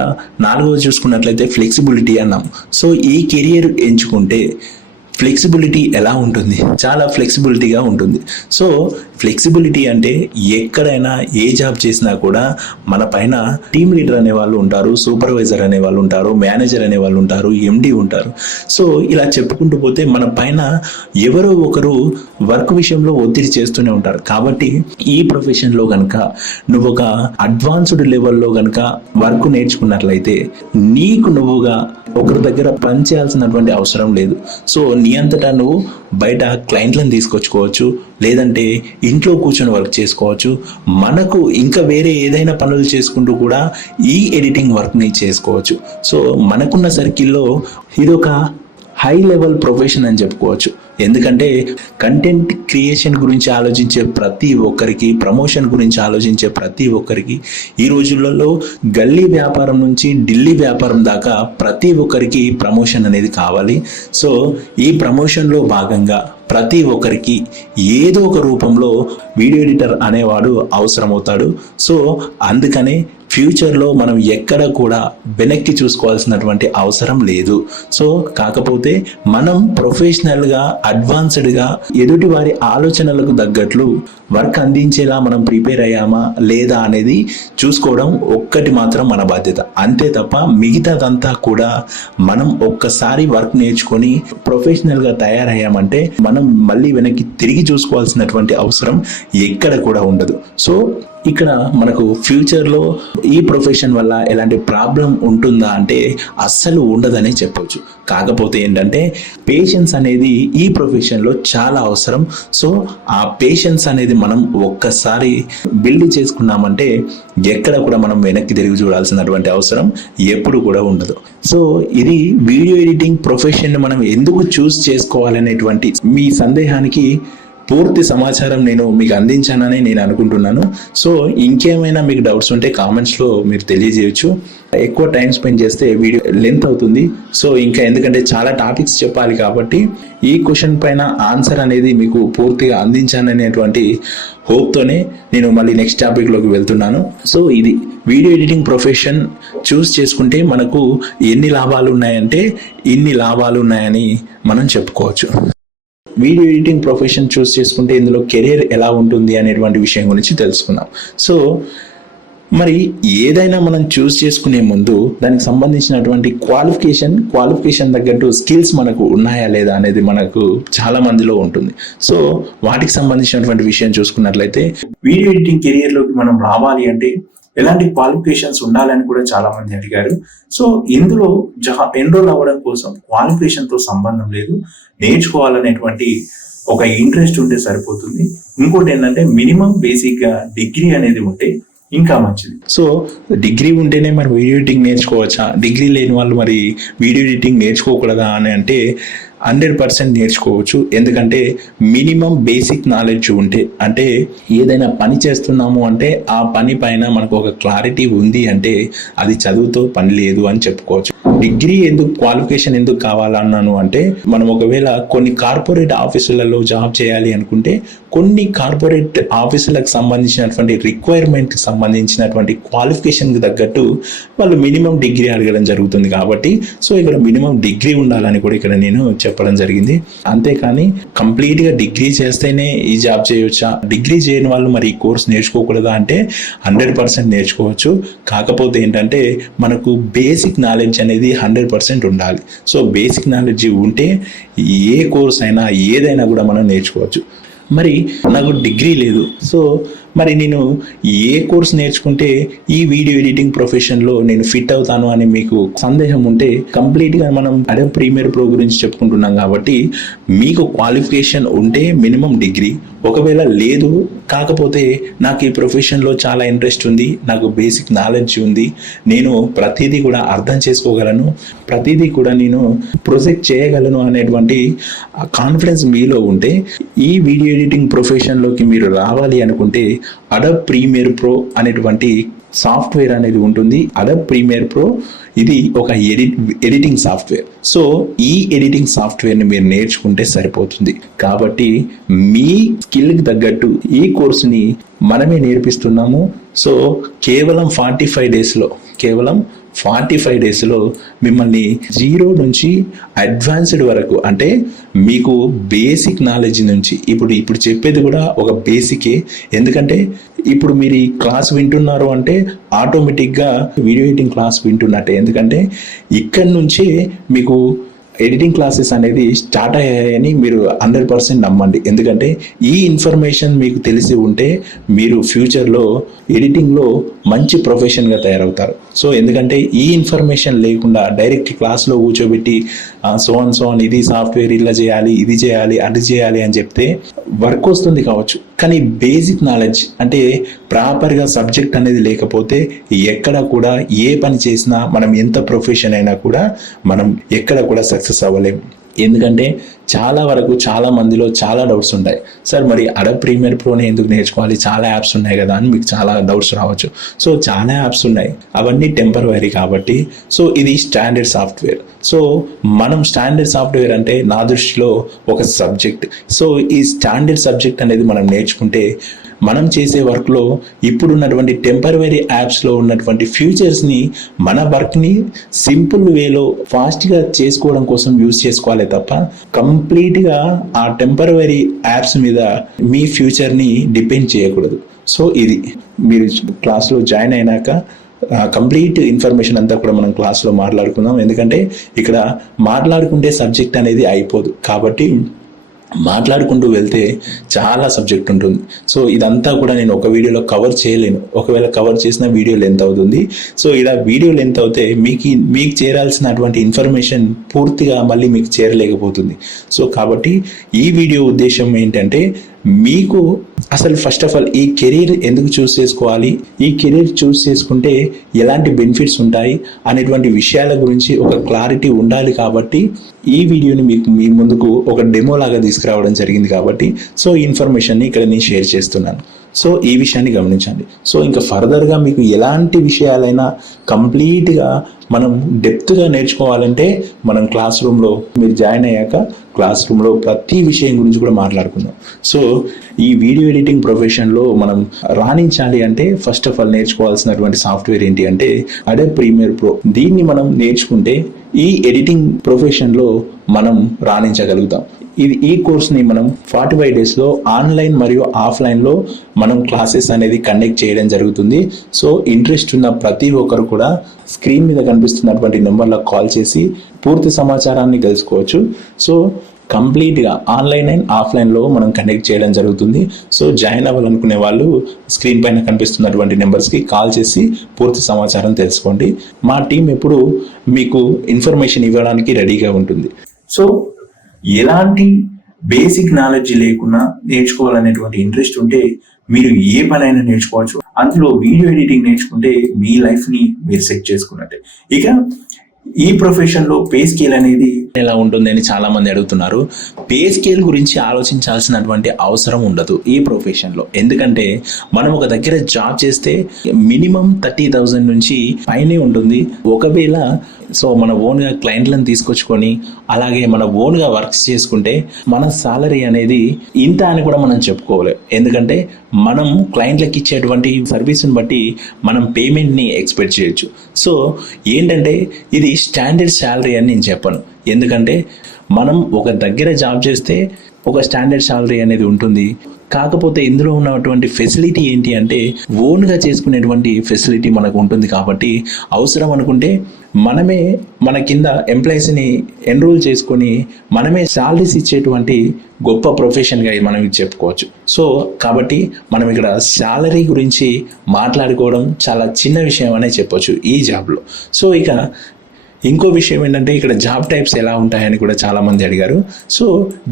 4వది చూసుకున్నట్లయితే ఫ్లెక్సిబిలిటీ అన్నాం. సో ఈ కెరియర్ ఎంచుకుంటే ఫ్లెక్సిబిలిటీ ఎలా ఉంటుంది? చాలా ఫ్లెక్సిబిలిటీగా ఉంటుంది. సో ఫ్లెక్సిబిలిటీ అంటే ఎక్కడైనా ఏ జాబ్ చేసినా కూడా మన పైన టీమ్ లీడర్ అనే వాళ్ళు ఉంటారు, సూపర్వైజర్ అనే వాళ్ళు ఉంటారు, మేనేజర్ అనే వాళ్ళు ఉంటారు, ఎండి ఉంటారు. సో ఇలా చెప్పుకుంటూ పోతే మన పైన ఎవరో ఒకరు వర్క్ విషయంలో ఒత్తిడి చేస్తూనే ఉంటారు. కాబట్టి ఈ ప్రొఫెషన్లో కనుక నువ్వు ఒక అడ్వాన్స్డ్ లెవెల్లో కనుక వర్క్ నేర్చుకున్నట్లయితే నీకు నువ్వుగా ఒకరి దగ్గర పని చేయాల్సినటువంటి అవసరం లేదు. సో నీ అంతటా నువ్వు బయట క్లయింట్లను తీసుకొచ్చుకోవచ్చు, లేదంటే ఇంట్లో కూర్చొని వర్క్ చేసుకోవచ్చు. మనకు ఇంకా వేరే ఏదైనా పనులు చేసుకుంటూ కూడా ఈ ఎడిటింగ్ వర్క్ని చేసుకోవచ్చు. సో మనకున్న సర్కిల్లో ఇదొక హై లెవెల్ ప్రొఫెషన్ అని చెప్పుకోవచ్చు. ఎందుకంటే కంటెంట్ క్రియేషన్ గురించి ఆలోచించే ప్రతి ఒక్కరికి, ప్రమోషన్ గురించి ఆలోచించే ప్రతి ఒక్కరికి, ఈ రోజులలో గల్లీ వ్యాపారం నుంచి ఢిల్లీ వ్యాపారం దాకా ప్రతి ఒక్కరికి ప్రమోషన్ అనేది కావాలి. సో ఈ ప్రమోషన్లో భాగంగా ప్రతి ఒక్కరికి ఏదో ఒక రూపంలో వీడియో ఎడిటర్ అనేవాడు అవసరమవుతాడు. సో అందుకనే ఫ్యూచర్లో మనం ఎక్కడ కూడా వెనక్కి చూసుకోవాల్సినటువంటి అవసరం లేదు. సో కాకపోతే మనం ప్రొఫెషనల్గా, అడ్వాన్స్డ్గా ఎదుటి వారి ఆలోచనలకు తగ్గట్లు వర్క్ అందించేలా మనం ప్రిపేర్ అయ్యామా లేదా అనేది చూసుకోవడం ఒక్కటి మాత్రం మన బాధ్యత. అంతే తప్ప మిగతాదంతా కూడా మనం ఒక్కసారి వర్క్ నేర్చుకొని ప్రొఫెషనల్గా తయారయ్యామంటే మనం మళ్ళీ వెనక్కి తిరిగి చూసుకోవాల్సినటువంటి అవసరం ఎక్కడ కూడా ఉండదు. సో ఇక్కడ మనకు ఫ్యూచర్లో ఈ ప్రొఫెషన్ వల్ల ఎలాంటి ప్రాబ్లం ఉంటుందా అంటే అస్సలు ఉండదనే చెప్పొచ్చు. కాకపోతే ఏంటంటే పేషెన్స్ అనేది ఈ ప్రొఫెషన్లో చాలా అవసరం. సో ఆ పేషెన్స్ అనేది మనం ఒక్కసారి బిల్డ్ చేసుకున్నామంటే ఎక్కడ కూడా మనం వెనక్కి తిరిగి చూడాల్సినటువంటి అవసరం ఎప్పుడు కూడా ఉండదు. సో ఇది వీడియో ఎడిటింగ్ ప్రొఫెషన్ మనం ఎందుకు చూస్ చేసుకోవాలనేటువంటి మీ సందేహానికి పూర్తి సమాచారం నేను మీకు అందించానని నేను అనుకుంటున్నాను. సో ఇంకేమైనా మీకు డౌట్స్ ఉంటే కామెంట్స్లో మీరు తెలియజేయచ్చు. ఎక్కువ టైం స్పెండ్ చేస్తే వీడియో లెంత్ అవుతుంది. సో ఇంకా ఎందుకంటే చాలా టాపిక్స్ చెప్పాలి కాబట్టి ఈ క్వశ్చన్ పైన ఆన్సర్ అనేది మీకు పూర్తిగా అందించాననేటువంటి హోప్తోనే నేను మళ్ళీ నెక్స్ట్ టాపిక్లోకి వెళ్తున్నాను. సో ఇది వీడియో ఎడిటింగ్ ప్రొఫెషన్ చూస్ చేసుకుంటే మనకు ఎన్ని లాభాలు ఉన్నాయంటే ఇన్ని లాభాలు ఉన్నాయని మనం చెప్పుకోవచ్చు. వీడియో ఎడిటింగ్ ప్రొఫెషన్ చూస్ చేసుకుంటే ఇందులో కెరీర్ ఎలా ఉంటుంది అనేటువంటి విషయం గురించి తెలుసుకుందాం. సో మరి ఏదైనా మనం చూస్ చేసుకునే ముందు దానికి సంబంధించినటువంటి క్వాలిఫికేషన్ తగ్గట్టు స్కిల్స్ మనకు ఉన్నాయా లేదా అనేది మనకు చాలా మందిలో ఉంటుంది. సో వాటికి సంబంధించినటువంటి విషయం చూసుకున్నట్లయితే వీడియో ఎడిటింగ్ కెరియర్లోకి మనం రావాలి అంటే ఎలాంటి క్వాలిఫికేషన్స్ ఉండాలని కూడా చాలా మంది అడిగారు. సో ఇందులో ఎన్రోల్ అవ్వడం కోసం క్వాలిఫికేషన్తో సంబంధం లేదు, నేర్చుకోవాలనేటువంటి ఒక ఇంట్రెస్ట్ ఉంటే సరిపోతుంది. ఇంకోటి ఏంటంటే మినిమం బేసిక్గా డిగ్రీ అనేది ఉంటే ఇంకా మంచిది. సో డిగ్రీ ఉంటేనే మరి వీడియో ఎడిటింగ్ నేర్చుకోవచ్చా, డిగ్రీ లేని వాళ్ళు మరి వీడియో ఎడిటింగ్ నేర్చుకోకూడదా అని అంటే 100% నేర్చుకోవచ్చు. ఎందుకంటే మినిమం బేసిక్ నాలెడ్జ్ ఉంటే, అంటే ఏదైనా పని చేస్తున్నాము అంటే ఆ పని పైన మనకు ఒక క్లారిటీ ఉంది అంటే అది చదువుతో పని లేదు అని చెప్పుకోవచ్చు. డిగ్రీ ఎందుకు, క్వాలిఫికేషన్ ఎందుకు కావాలన్నాను అంటే మనం ఒకవేళ కొన్ని కార్పొరేట్ ఆఫీసులలో జాబ్ చేయాలి అనుకుంటే కొన్ని కార్పొరేట్ ఆఫీసులకు సంబంధించినటువంటి రిక్వైర్మెంట్కి సంబంధించినటువంటి క్వాలిఫికేషన్కి తగ్గట్టు వాళ్ళు మినిమం డిగ్రీ అడగడం జరుగుతుంది. కాబట్టి సో ఇక్కడ మినిమం డిగ్రీ ఉండాలని కూడా ఇక్కడ నేను చెప్పడం జరిగింది. అంతేకాని కంప్లీట్గా డిగ్రీ చేస్తేనే ఈ జాబ్ చేయవచ్చా, డిగ్రీ చేయని వాళ్ళు మరి ఈ కోర్స్ నేర్చుకోకూడదా అంటే 100% నేర్చుకోవచ్చు. కాకపోతే ఏంటంటే మనకు బేసిక్ నాలెడ్జ్ అనేది 100% ఉండాలి. సో బేసిక్ నాలెడ్జ్ ఉంటే ఏ కోర్స్ అయినా ఏదైనా కూడా మనం నేర్చుకోవచ్చు. మరి నాకు డిగ్రీ లేదు, సో మరి నేను ఏ కోర్స్ నేర్చుకుంటే ఈ వీడియో ఎడిటింగ్ ప్రొఫెషన్లో నేను ఫిట్ అవుతాను అని మీకు సందేహం ఉంటే కంప్లీట్గా మనం అడోబ్ ప్రీమియర్ ప్రో గురించి చెప్పుకుంటున్నాం కాబట్టి మీకు క్వాలిఫికేషన్ ఉంటే మినిమం డిగ్రీ, ఒకవేళ లేదు, కాకపోతే నాకు ఈ ప్రొఫెషన్లో చాలా ఇంట్రెస్ట్ ఉంది, నాకు బేసిక్ నాలెడ్జ్ ఉంది, నేను ప్రతిదీ కూడా అర్థం చేసుకోగలను, ప్రతిదీ కూడా నేను ప్రొజెక్ట్ చేయగలను అనేటువంటి కాన్ఫిడెన్స్ మీలో ఉంటే ఈ వీడియో ఎడిటింగ్ ప్రొఫెషన్లోకి మీరు రావాలి అనుకుంటే అడోబ్ ప్రీమియర్ ప్రో అనేటువంటి సాఫ్ట్వేర్ అనేది ఉంటుంది. అడోబ్ ప్రీమియర్ ప్రో ఇది ఒక ఎడిటింగ్ సాఫ్ట్వేర్. సో ఈ ఎడిటింగ్ సాఫ్ట్వేర్ని మీరు నేర్చుకుంటే సరిపోతుంది. కాబట్టి మీ స్కిల్కి తగ్గట్టు ఈ కోర్సుని మనమే నేర్పిస్తున్నాము. సో కేవలం 45 డేస్లో మిమ్మల్ని 0 నుంచి అడ్వాన్స్డ్ వరకు, అంటే మీకు బేసిక్ నాలెడ్జ్ నుంచి ఇప్పుడు చెప్పేది కూడా ఒక బేసికే. ఎందుకంటే ఇప్పుడు మీరు ఈ క్లాస్ వింటున్నారు అంటే ఆటోమేటిక్గా వీడియో ఎడిటింగ్ క్లాస్ వింటున్నట్టే. ఎందుకంటే ఇక్కడి నుంచే మీకు ఎడిటింగ్ క్లాసెస్ అనేది స్టార్ట్ అయ్యాయని మీరు 100% నమ్మండి. ఎందుకంటే ఈ ఇన్ఫర్మేషన్ మీకు తెలిసి ఉంటే మీరు ఫ్యూచర్లో ఎడిటింగ్లో మంచి ప్రొఫెషన్గా తయారవుతారు. సో ఎందుకంటే ఈ ఇన్ఫర్మేషన్ లేకుండా డైరెక్ట్ క్లాస్లో కూర్చోబెట్టి సో అండ్ ఇది సాఫ్ట్వేర్ ఇలా చేయాలి, ఇది చేయాలి, అది చేయాలి అని చెప్తే వర్క్ వస్తుంది కావచ్చు, కానీ బేసిక్ నాలెడ్జ్ అంటే ప్రాపర్గా సబ్జెక్ట్ అనేది లేకపోతే ఎక్కడ కూడా ఏ పని చేసినా మనం ఎంత ప్రొఫెషన్ అయినా కూడా మనం ఎక్కడ కూడా సక్సెస్ అవ్వలేము. ఎందుకంటే చాలా మందిలో చాలా డౌట్స్ ఉంటాయి. సార్ మరి అడోబ్ ప్రీమియర్ ప్రోని ఎందుకు నేర్చుకోవాలి, చాలా యాప్స్ ఉన్నాయి కదా అని మీకు చాలా డౌట్స్ రావచ్చు. సో చాలా యాప్స్ ఉన్నాయి, అవన్నీ టెంపరవరీ కాబట్టి. సో ఇది స్టాండర్డ్ సాఫ్ట్వేర్. సో మనం స్టాండర్డ్ సాఫ్ట్వేర్ అంటే నా దృష్టిలో ఒక సబ్జెక్ట్. సో ఈ స్టాండర్డ్ సబ్జెక్ట్ అనేది మనం నేర్చుకుంటే మనం చేసే వర్క్లో ఇప్పుడున్నటువంటి టెంపరవరీ యాప్స్లో ఉన్నటువంటి ఫ్యూచర్స్ని మన వర్క్ని సింపుల్ వేలో ఫాస్ట్గా చేసుకోవడం కోసం యూజ్ చేసుకోవాలి తప్ప కంప్లీట్గా ఆ టెంపరవరీ యాప్స్ మీద మీ ఫ్యూచర్ని డిపెండ్ చేయకూడదు. సో ఇది మీరు క్లాస్లో జాయిన్ అయినాక కంప్లీట్ ఇన్ఫర్మేషన్ అంతా కూడా మనం క్లాస్లో మాట్లాడుకుందాం. ఎందుకంటే ఇక్కడ మాట్లాడుకుంటే సబ్జెక్ట్ అనేది అయిపోదు, కాబట్టి మాట్లాడుకుంటూ వెళ్తే చాలా సబ్జెక్ట్ ఉంటుంది. సో ఇదంతా కూడా నేను ఒక వీడియోలో కవర్ చేయలేను. ఒకవేళ కవర్ చేసిన వీడియో లెంత్ అవుతుంది. సో ఇలా వీడియో లెంత్ అవుతే మీకు చేరాల్సినటువంటి ఇన్ఫర్మేషన్ పూర్తిగా మళ్ళీ మీకు చేరలేకపోతుంది. సో కాబట్టి ఈ వీడియో ఉద్దేశం ఏంటంటే మీకు అసలు ఫస్ట్ ఆఫ్ ఆల్ ఈ కెరీర్ ఎందుకు చూస్ చేసుకోవాలి, ఈ కెరీర్ చూస్ చేసుకుంటే ఎలాంటి బెనిఫిట్స్ ఉంటాయి అనేటువంటి విషయాల గురించి ఒక క్లారిటీ ఉండాలి. కాబట్టి ఈ వీడియోని మీ ముందుకు ఒక డెమో లాగా తీసుకురావడం జరిగింది. కాబట్టి సో ఈ ఇన్ఫర్మేషన్ని ఇక్కడ నేను షేర్ చేస్తున్నాను. సో ఈ విషయాన్ని గమనించండి. సో ఇంకా ఫర్దర్గా మీకు ఎలాంటి విషయాలైనా కంప్లీట్గా మనం డెప్త్గా నేర్చుకోవాలంటే మనం క్లాస్ రూమ్లో మీరు జాయిన్ అయ్యాక క్లాస్ రూమ్లో ప్రతి విషయం గురించి కూడా మాట్లాడుకుందాం. సో ఈ వీడియో ఎడిటింగ్ ప్రొఫెషన్లో మనం రాణించాలి అంటే ఫస్ట్ ఆఫ్ ఆల్ నేర్చుకోవాల్సినటువంటి సాఫ్ట్వేర్ ఏంటి అంటే అడోబ్ ప్రీమియర్ ప్రో. దీన్ని మనం నేర్చుకుంటే ఈ ఎడిటింగ్ ప్రొఫెషన్లో మనం రాణించగలుగుతాం. ఈ కోర్స్ని మనం 45 డేస్లో ఆన్లైన్ మరియు ఆఫ్లైన్లో మనం క్లాసెస్ అనేది కండక్ట్ చేయడం జరుగుతుంది. సో ఇంట్రెస్ట్ ఉన్న ప్రతి ఒక్కరు కూడా స్క్రీన్ మీద కనిపిస్తున్నటువంటి నెంబర్లకు కాల్ చేసి పూర్తి సమాచారాన్ని తెలుసుకోవచ్చు. సో కంప్లీట్గా ఆన్లైన్ అండ్ ఆఫ్లైన్లో మనం కండక్ట్ చేయడం జరుగుతుంది. సో జాయిన్ అవ్వాలనుకునే వాళ్ళు స్క్రీన్ పైన కనిపిస్తున్నటువంటి నెంబర్స్కి కాల్ చేసి పూర్తి సమాచారం తెలుసుకోండి. మా టీం ఎప్పుడు మీకు ఇన్ఫర్మేషన్ ఇవ్వడానికి రెడీగా ఉంటుంది. సో ఎలాంటి బేసిక్ నాలెడ్జ్ లేకుండా నేర్చుకోవాలనేటువంటి ఇంట్రెస్ట్ ఉంటే మీరు ఏ పనైనా నేర్చుకోవచ్చు. అందులో వీడియో ఎడిటింగ్ నేర్చుకుంటే మీ లైఫ్ని మీరు సెట్ చేసుకున్నట్టే. ఇక ఈ ప్రొఫెషన్లో పే స్కేల్ అనేది ఎలా ఉంటుంది అని చాలా మంది అడుగుతున్నారు. పే స్కేల్ గురించి ఆలోచించాల్సినటువంటి అవసరం ఉండదు ఈ ప్రొఫెషన్లో. ఎందుకంటే మనం ఒక దగ్గర జాబ్ చేస్తే మినిమం 30,000 నుంచి పైనే ఉంటుంది. ఒకవేళ సో మన ఓన్గా క్లయింట్లను తీసుకొచ్చుకొని అలాగే మన ఓన్గా వర్క్స్ చేసుకుంటే మన సాలరీ అనేది ఇంత అని కూడా మనం చెప్పుకోలేం. ఎందుకంటే మనం క్లయింట్లకు ఇచ్చేటువంటి సర్వీస్ని బట్టి మనం పేమెంట్ని ఎక్స్పెక్ట్ చేయొచ్చు. సో ఏంటంటే ఇది స్టాండర్డ్ శాలరీ అని నేను చెప్పను. ఎందుకంటే మనం ఒక దగ్గర జాబ్ చేస్తే ఒక స్టాండర్డ్ శాలరీ అనేది ఉంటుంది. కాకపోతే ఇందులో ఉన్నటువంటి ఫెసిలిటీ ఏంటి అంటే ఓన్గా చేసుకునేటువంటి ఫెసిలిటీ మనకు ఉంటుంది. కాబట్టి అవసరం అనుకుంటే మనమే మన కింద ఎంప్లాయీస్ని ఎన్రోల్ చేసుకొని మనమే శాలరీస్ ఇచ్చేటువంటి గొప్ప ప్రొఫెషన్గా మనం చెప్పుకోవచ్చు. సో కాబట్టి మనం ఇక్కడ శాలరీ గురించి మాట్లాడుకోవడం చాలా చిన్న విషయం అనే చెప్పొచ్చు ఈ జాబ్లో. సో ఇక ఇంకో విషయం ఏంటంటే ఇక్కడ జాబ్ టైప్స్ ఎలా ఉంటాయని కూడా చాలామంది అడిగారు. సో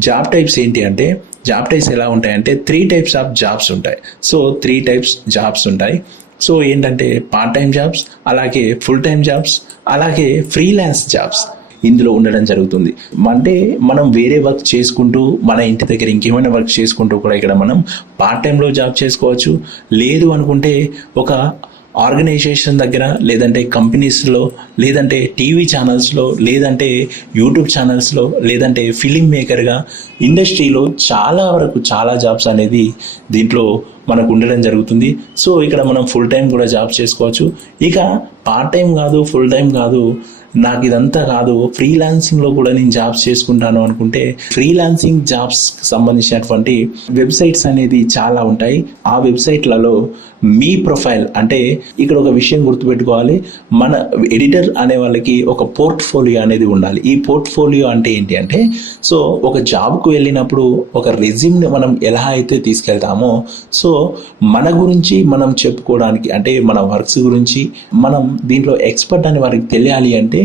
జాబ్ టైప్స్ ఏంటి అంటే జాబ్ టైప్స్ ఎలా ఉంటాయంటే 3 టైప్స్ ఆఫ్ జాబ్స్ ఉంటాయి. సో 3 టైప్స్ జాబ్స్ ఉంటాయి. సో ఏంటంటే పార్ట్ టైం జాబ్స్, అలాగే ఫుల్ టైం జాబ్స్, అలాగే ఫ్రీలాన్స్ జాబ్స్ ఇందులో ఉండడం జరుగుతుంది. అంటే మనం వేరే వర్క్ చేసుకుంటూ మన ఇంటి దగ్గర ఇంకేమైనా వర్క్ చేసుకుంటూ కూడా ఇక్కడ మనం పార్ట్ టైంలో జాబ్ చేసుకోవచ్చు. లేదు అనుకుంటే ఒక ఆర్గనైజేషన్ దగ్గర, లేదంటే కంపెనీస్లో, లేదంటే టీవీ ఛానల్స్లో, లేదంటే యూట్యూబ్ ఛానల్స్లో, లేదంటే ఫిలిం మేకర్గా ఇండస్ట్రీలో చాలా జాబ్స్ అనేది దీంట్లో మనకు ఉండడం జరుగుతుంది. సో ఇక్కడ మనం ఫుల్ టైం కూడా జాబ్ చేసుకోవచ్చు. ఇక పార్ట్ టైం కాదు, ఫుల్ టైం కాదు, నాకు ఇదంతా కాదు, ఫ్రీలాన్సింగ్లో కూడా నేను జాబ్స్ చేసుకుంటాను అనుకుంటే ఫ్రీలాన్సింగ్ జాబ్స్ సంబంధించినటువంటి వెబ్సైట్స్ అనేది చాలా ఉంటాయి. ఆ వెబ్సైట్లలో మీ ప్రొఫైల్, అంటే ఇక్కడ ఒక విషయం గుర్తుపెట్టుకోవాలి, మన ఎడిటర్ అనే వాళ్ళకి ఒక పోర్ట్ఫోలియో అనేది ఉండాలి. ఈ పోర్ట్ఫోలియో అంటే ఏంటి అంటే, సో ఒక జాబ్కు వెళ్ళినప్పుడు ఒక రెజ్యూమ్ని మనం ఎలా అయితే తీసుకెళ్తామో, సో మన గురించి మనం చెప్పుకోవడానికి, అంటే మన వర్క్స్ గురించి మనం దీంట్లో ఎక్స్పర్ట్ అని వారికి తెలియాలి అంటే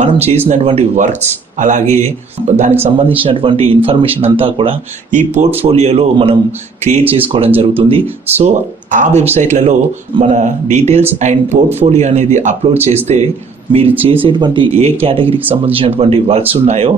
మనం చేసినటువంటి వర్క్స్, అలాగే దానికి సంబంధించినటువంటి ఇన్ఫర్మేషన్ అంతా కూడా ఈ పోర్ట్ఫోలియోలో మనం క్రియేట్ చేసుకోవడం జరుగుతుంది. సో ఆ వెబ్సైట్లలో మన డీటెయిల్స్ అండ్ పోర్ట్ఫోలియో అనేది అప్లోడ్ చేస్తే మీరు చేసేటువంటి ఏ కేటగిరీకి సంబంధించినటువంటి వర్క్స్ ఉన్నాయో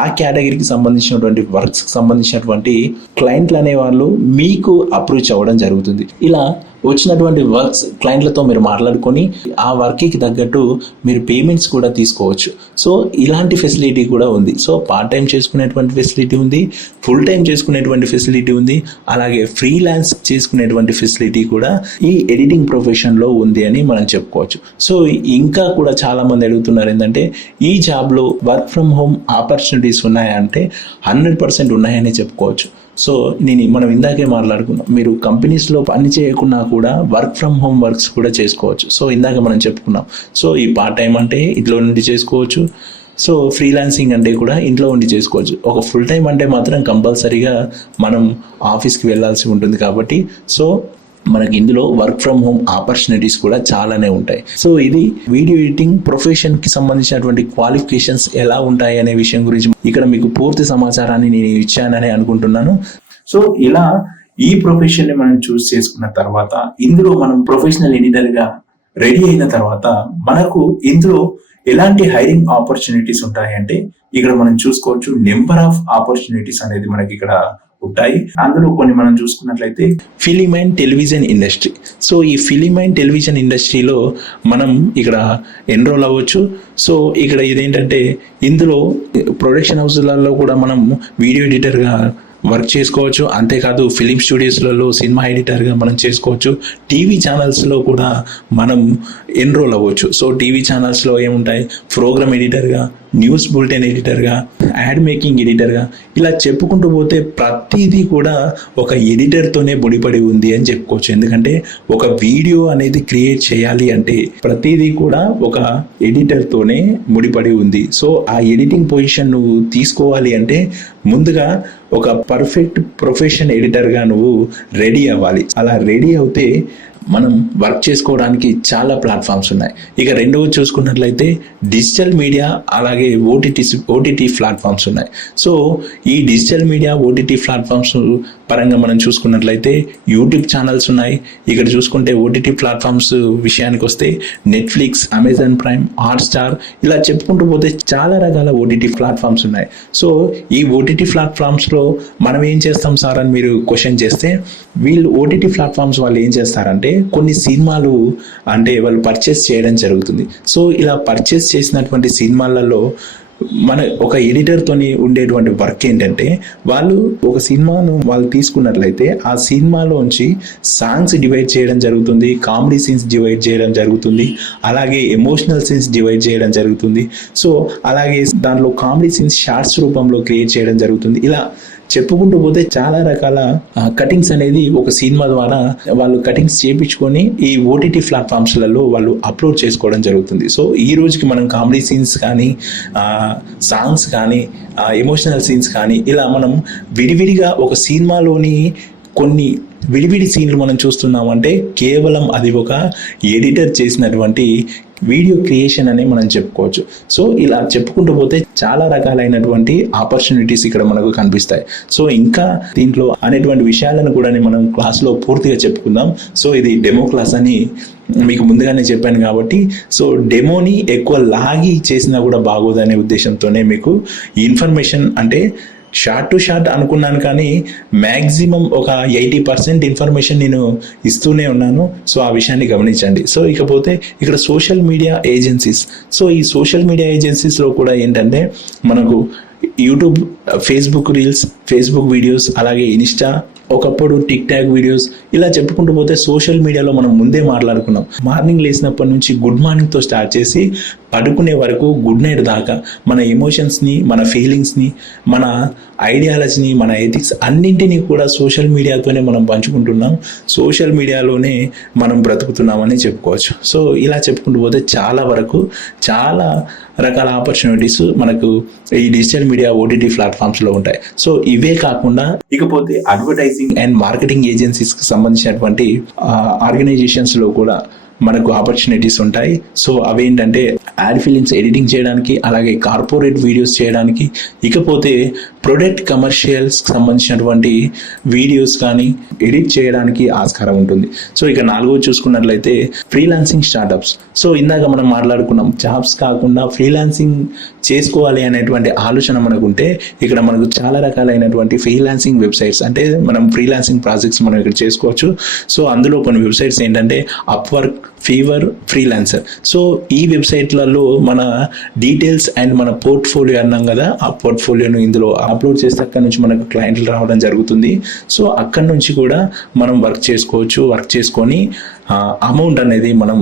ఆ కేటగిరీకి సంబంధించినటువంటి వర్క్స్కి సంబంధించినటువంటి క్లయింట్లు అనేవాళ్ళు మీకు అప్రోచ్ అవ్వడం జరుగుతుంది. ఇలా వచ్చినటువంటి వర్క్స్ క్లయింట్లతో మీరు మాట్లాడుకొని ఆ వర్క్కి తగ్గట్టు మీరు పేమెంట్స్ కూడా తీసుకోవచ్చు. సో ఇలాంటి ఫెసిలిటీ కూడా ఉంది. సో పార్ట్ టైం చేసుకునేటువంటి ఫెసిలిటీ ఉంది, ఫుల్ టైం చేసుకునేటువంటి ఫెసిలిటీ ఉంది, అలాగే ఫ్రీలాన్స్ చేసుకునేటువంటి ఫెసిలిటీ కూడా ఈ ఎడిటింగ్ ప్రొఫెషన్లో ఉంది అని మనం చెప్పుకోవచ్చు. సో ఇంకా కూడా చాలా మంది అడుగుతున్నారు ఏంటంటే, ఈ జాబ్లో వర్క్ ఫ్రమ్ హోమ్ ఆపర్చునిటీస్ ఉన్నాయంటే 100% ఉన్నాయని చెప్పుకోవచ్చు. సో మనం ఇందాకే మాట్లాడుకున్నాం, మీరు కంపెనీస్లో పని చేయకుండా కూడా వర్క్ ఫ్రమ్ హోమ్ వర్క్స్ కూడా చేసుకోవచ్చు. సో ఇందాక మనం చెప్పుకున్నాం. సో ఈ పార్ట్ టైం అంటే ఇంట్లో నుండి చేసుకోవచ్చు. సో ఫ్రీలాన్సింగ్ అంటే కూడా ఇంట్లో ఉండి చేసుకోవచ్చు. ఒక ఫుల్ టైం అంటే మాత్రం కంపల్సరీగా మనం ఆఫీస్కి వెళ్ళాల్సి ఉంటుంది కాబట్టి సో మనకి ఇందులో వర్క్ ఫ్రమ్ హోమ్ ఆపర్చునిటీస్ కూడా చాలానే ఉంటాయి. సో ఇది వీడియో ఎడిటింగ్ ప్రొఫెషన్కి సంబంధించినటువంటి క్వాలిఫికేషన్స్ ఎలా ఉంటాయి అనే విషయం గురించి ఇక్కడ మీకు పూర్తి సమాచారాన్ని నేను ఇచ్చానని అనుకుంటున్నాను. సో ఇలా ఈ ప్రొఫెషన్ని మనం చూస్ చేసుకున్న తర్వాత ఇందులో మనం ప్రొఫెషనల్ ఎడిటర్గా రెడీ అయిన తర్వాత మనకు ఇందులో ఎలాంటి హైరింగ్ ఆపర్చునిటీస్ ఉంటాయంటే ఇక్కడ మనం చూసుకోవచ్చు. నెంబర్ ఆఫ్ ఆపర్చునిటీస్ అనేది మనకి ఇక్కడ ఉంటాయి. అందులో కొన్ని మనం చూసుకున్నట్లయితే film and television industry. So ఈ ఫిలిం అండ్ టెలివిజన్ ఇండస్ట్రీలో మనం ఇక్కడ ఎన్రోల్ అవ్వచ్చు. సో ఇక్కడ ఇదేంటంటే ఇందులో ప్రొడక్షన్ హౌస్లలో కూడా మనం వీడియో ఎడిటర్గా వర్క్ చేసుకోవచ్చు. అంతేకాదు ఫిలిం స్టూడియోస్లలో సినిమా ఎడిటర్గా మనం చేసుకోవచ్చు. టీవీ ఛానల్స్లో కూడా మనం ఎన్రోల్ అవ్వచ్చు. సో టీవీ ఛానల్స్లో ఏముంటాయి, ప్రోగ్రామ్ ఎడిటర్గా, న్యూస్ బులెటిన్ ఎడిటర్గా, యాడ్ మేకింగ్ ఎడిటర్గా, ఇలా చెప్పుకుంటూ పోతే ప్రతిదీ కూడా ఒక ఎడిటర్తోనే ముడిపడి ఉంది అని చెప్పుకోవచ్చు. ఎందుకంటే ఒక వీడియో అనేది క్రియేట్ చేయాలి అంటే ప్రతిదీ కూడా ఒక ఎడిటర్తోనే ముడిపడి ఉంది. సో ఆ ఎడిటింగ్ పొజిషన్ నువ్వు తీసుకోవాలి అంటే ముందుగా ఒక పర్ఫెక్ట్ ప్రొఫెషన్ ఎడిటర్గా నువ్వు రెడీ అవ్వాలి. అలా రెడీ అవుతే మనం వర్క్ చేసుకోవడానికి చాలా ప్లాట్ఫామ్స్ ఉన్నాయి. ఇక రెండవ చూసుకున్నట్లయితే డిజిటల్ మీడియా అలాగే ఓటీటీ ప్లాట్ఫామ్స్ ఉన్నాయి. సో ఈ డిజిటల్ మీడియా ఓటీటీ ప్లాట్ఫామ్స్ పరంగా మనం చూసుకున్నట్లయితే యూట్యూబ్ ఛానల్స్ ఉన్నాయి. ఇక్కడ చూసుకుంటే ఓటీటీ ప్లాట్ఫామ్స్ విషయానికి వస్తే నెట్ఫ్లిక్స్, అమెజాన్ ప్రైమ్, హాట్స్టార్, ఇలా చెప్పుకుంటూ పోతే చాలా రకాల ఓటీటీ ప్లాట్ఫామ్స్ ఉన్నాయి. సో ఈ ఓటీటీ ప్లాట్ఫామ్స్లో మనం ఏం చేస్తాం సార్ అని మీరు క్వశ్చన్ చేస్తే, వీళ్ళు ఓటీటీ ప్లాట్ఫామ్స్ వాళ్ళు ఏం చేస్తారంటే కొన్ని సినిమాలు అంటే వాళ్ళు పర్చేస్ చేయడం జరుగుతుంది. సో ఇలా పర్చేస్ చేసినటువంటి సినిమాలలో మన ఒక ఎడిటర్తోని ఉండేటువంటి వర్క్ ఏంటంటే, వాళ్ళు ఒక సినిమాను వాళ్ళు తీసుకున్నట్లయితే ఆ సినిమాలోంచి సాంగ్స్ డివైడ్ చేయడం జరుగుతుంది, కామెడీ సీన్స్ డివైడ్ చేయడం జరుగుతుంది, అలాగే ఎమోషనల్ సీన్స్ డివైడ్ చేయడం జరుగుతుంది. సో అలాగే దాంట్లో కామెడీ సీన్స్ షార్ట్స్ రూపంలో క్రియేట్ చేయడం జరుగుతుంది. ఇలా చెప్పుకుంటూ పోతే చాలా రకాల కటింగ్స్ అనేది ఒక సినిమా ద్వారా వాళ్ళు కటింగ్స్ చేయించుకొని ఈ ఓటీటీ ప్లాట్ఫామ్స్లలో వాళ్ళు అప్లోడ్ చేసుకోవడం జరుగుతుంది. సో ఈ రోజుకి మనం కామెడీ సీన్స్ కానీ, సాంగ్స్ కానీ, ఎమోషనల్ సీన్స్ కానీ, ఇలా మనం విడివిడిగా ఒక సినిమాలోని కొన్ని విడివిడి సీన్లు మనం చూస్తున్నామంటే కేవలం అది ఒక ఎడిటర్ చేసినటువంటి వీడియో క్రియేషన్ అనే మనం చెప్పుకోవచ్చు. సో ఇలా చెప్పుకుంటూ పోతే చాలా రకాలైనటువంటి ఆపర్చునిటీస్ ఇక్కడ మనకు కనిపిస్తాయి. సో ఇంకా దీంట్లో అనేటువంటి విషయాలను కూడా మనం క్లాస్లో పూర్తిగా చెప్పుకుందాం. సో ఇది డెమో క్లాస్ అని మీకు ముందుగానే చెప్పాను కాబట్టి, సో డెమోని ఎక్కువ లాగి చేసినా కూడా బాగోదనే ఉద్దేశంతోనే మీకు ఈ ఇన్ఫర్మేషన్ అంటే షార్ట్ టు షార్ట్ అనుకున్నాను, కానీ మ్యాక్సిమం ఒక 80% ఇన్ఫర్మేషన్ నేను ఇస్తూనే ఉన్నాను. సో ఆ విషయాన్ని గమనించండి. సో ఇకపోతే ఇక్కడ సోషల్ మీడియా ఏజెన్సీస్. సో ఈ సోషల్ మీడియా ఏజెన్సీస్లో కూడా ఏంటంటే మనకు YouTube, Facebook reels, Facebook videos, అలాగే ఇన్స్టా, ఒకప్పుడు టిక్ టాక్ వీడియోస్, ఇలా చెప్పుకుంటూ పోతే సోషల్ మీడియాలో మనం ముందే మాట్లాడుకున్నాం. మార్నింగ్ లేచినప్పటి నుంచి గుడ్ మార్నింగ్తో స్టార్ట్ చేసి పడుకునే వరకు గుడ్ నైట్ దాకా మన ఎమోషన్స్ని, మన ఫీలింగ్స్ని, మన ఐడియాలజీని, మన ఎథిక్స్ అన్నింటినీ కూడా సోషల్ మీడియాతోనే మనం పంచుకుంటున్నాం. సోషల్ మీడియాలోనే మనం బ్రతుకుతున్నామని చెప్పుకోవచ్చు. సో ఇలా చెప్పుకుంటూ పోతే చాలా వరకు చాలా రకాల ఆపర్చునిటీస్ మనకు ఈ డిజిటల్ మీడియా ఓటీటీ ప్లాట్ఫామ్స్లో ఉంటాయి. సో ఇవే కాకుండా ఇకపోతే అడ్వర్టైజింగ్ అండ్ మార్కెటింగ్ ఏజెన్సీస్కి సంబంధించినటువంటి ఆర్గనైజేషన్స్లో కూడా మనకు ఆపర్చునిటీస్ ఉంటాయి. సో అవేంటంటే యాడ్ ఫిలిమ్స్ ఎడిటింగ్ చేయడానికి, అలాగే కార్పొరేట్ వీడియోస్ చేయడానికి, ఇకపోతే ప్రొడక్ట్ కమర్షియల్స్ సంబంధించినటువంటి వీడియోస్ కానీ ఎడిట్ చేయడానికి ఆస్కారం ఉంటుంది. సో ఇక 4వ చూసుకున్నట్లయితే ఫ్రీలాన్సింగ్ స్టార్టప్స్. సో ఇందాక మనం మాట్లాడుకున్నాం, జాబ్స్ కాకుండా ఫ్రీలాన్సింగ్ చేసుకోవాలి అనేటువంటి ఆలోచన మనకు ఉంటే ఇక్కడ మనకు చాలా రకాలైనటువంటి ఫ్రీలాన్సింగ్ వెబ్సైట్స్, అంటే మనం ఫ్రీలాన్సింగ్ ప్రాజెక్ట్స్ మనం ఇక్కడ చేసుకోవచ్చు. సో అందులో కొన్ని వెబ్సైట్స్ ఏంటంటే అప్వర్క్, ఫీవర్, ఫ్రీలాన్సర్. సో ఈ వెబ్సైట్లలో మన డీటెయిల్స్ అండ్ మన పోర్ట్ఫోలియో అన్నాం కదా, ఆ పోర్ట్ఫోలియోను ఇందులో అప్లోడ్ చేస్తే అక్కడ నుంచి మనకు క్లయింట్లు రావడం జరుగుతుంది. సో అక్కడ నుంచి కూడా మనం వర్క్ చేసుకోవచ్చు. వర్క్ చేసుకొని అమౌంట్ అనేది మనం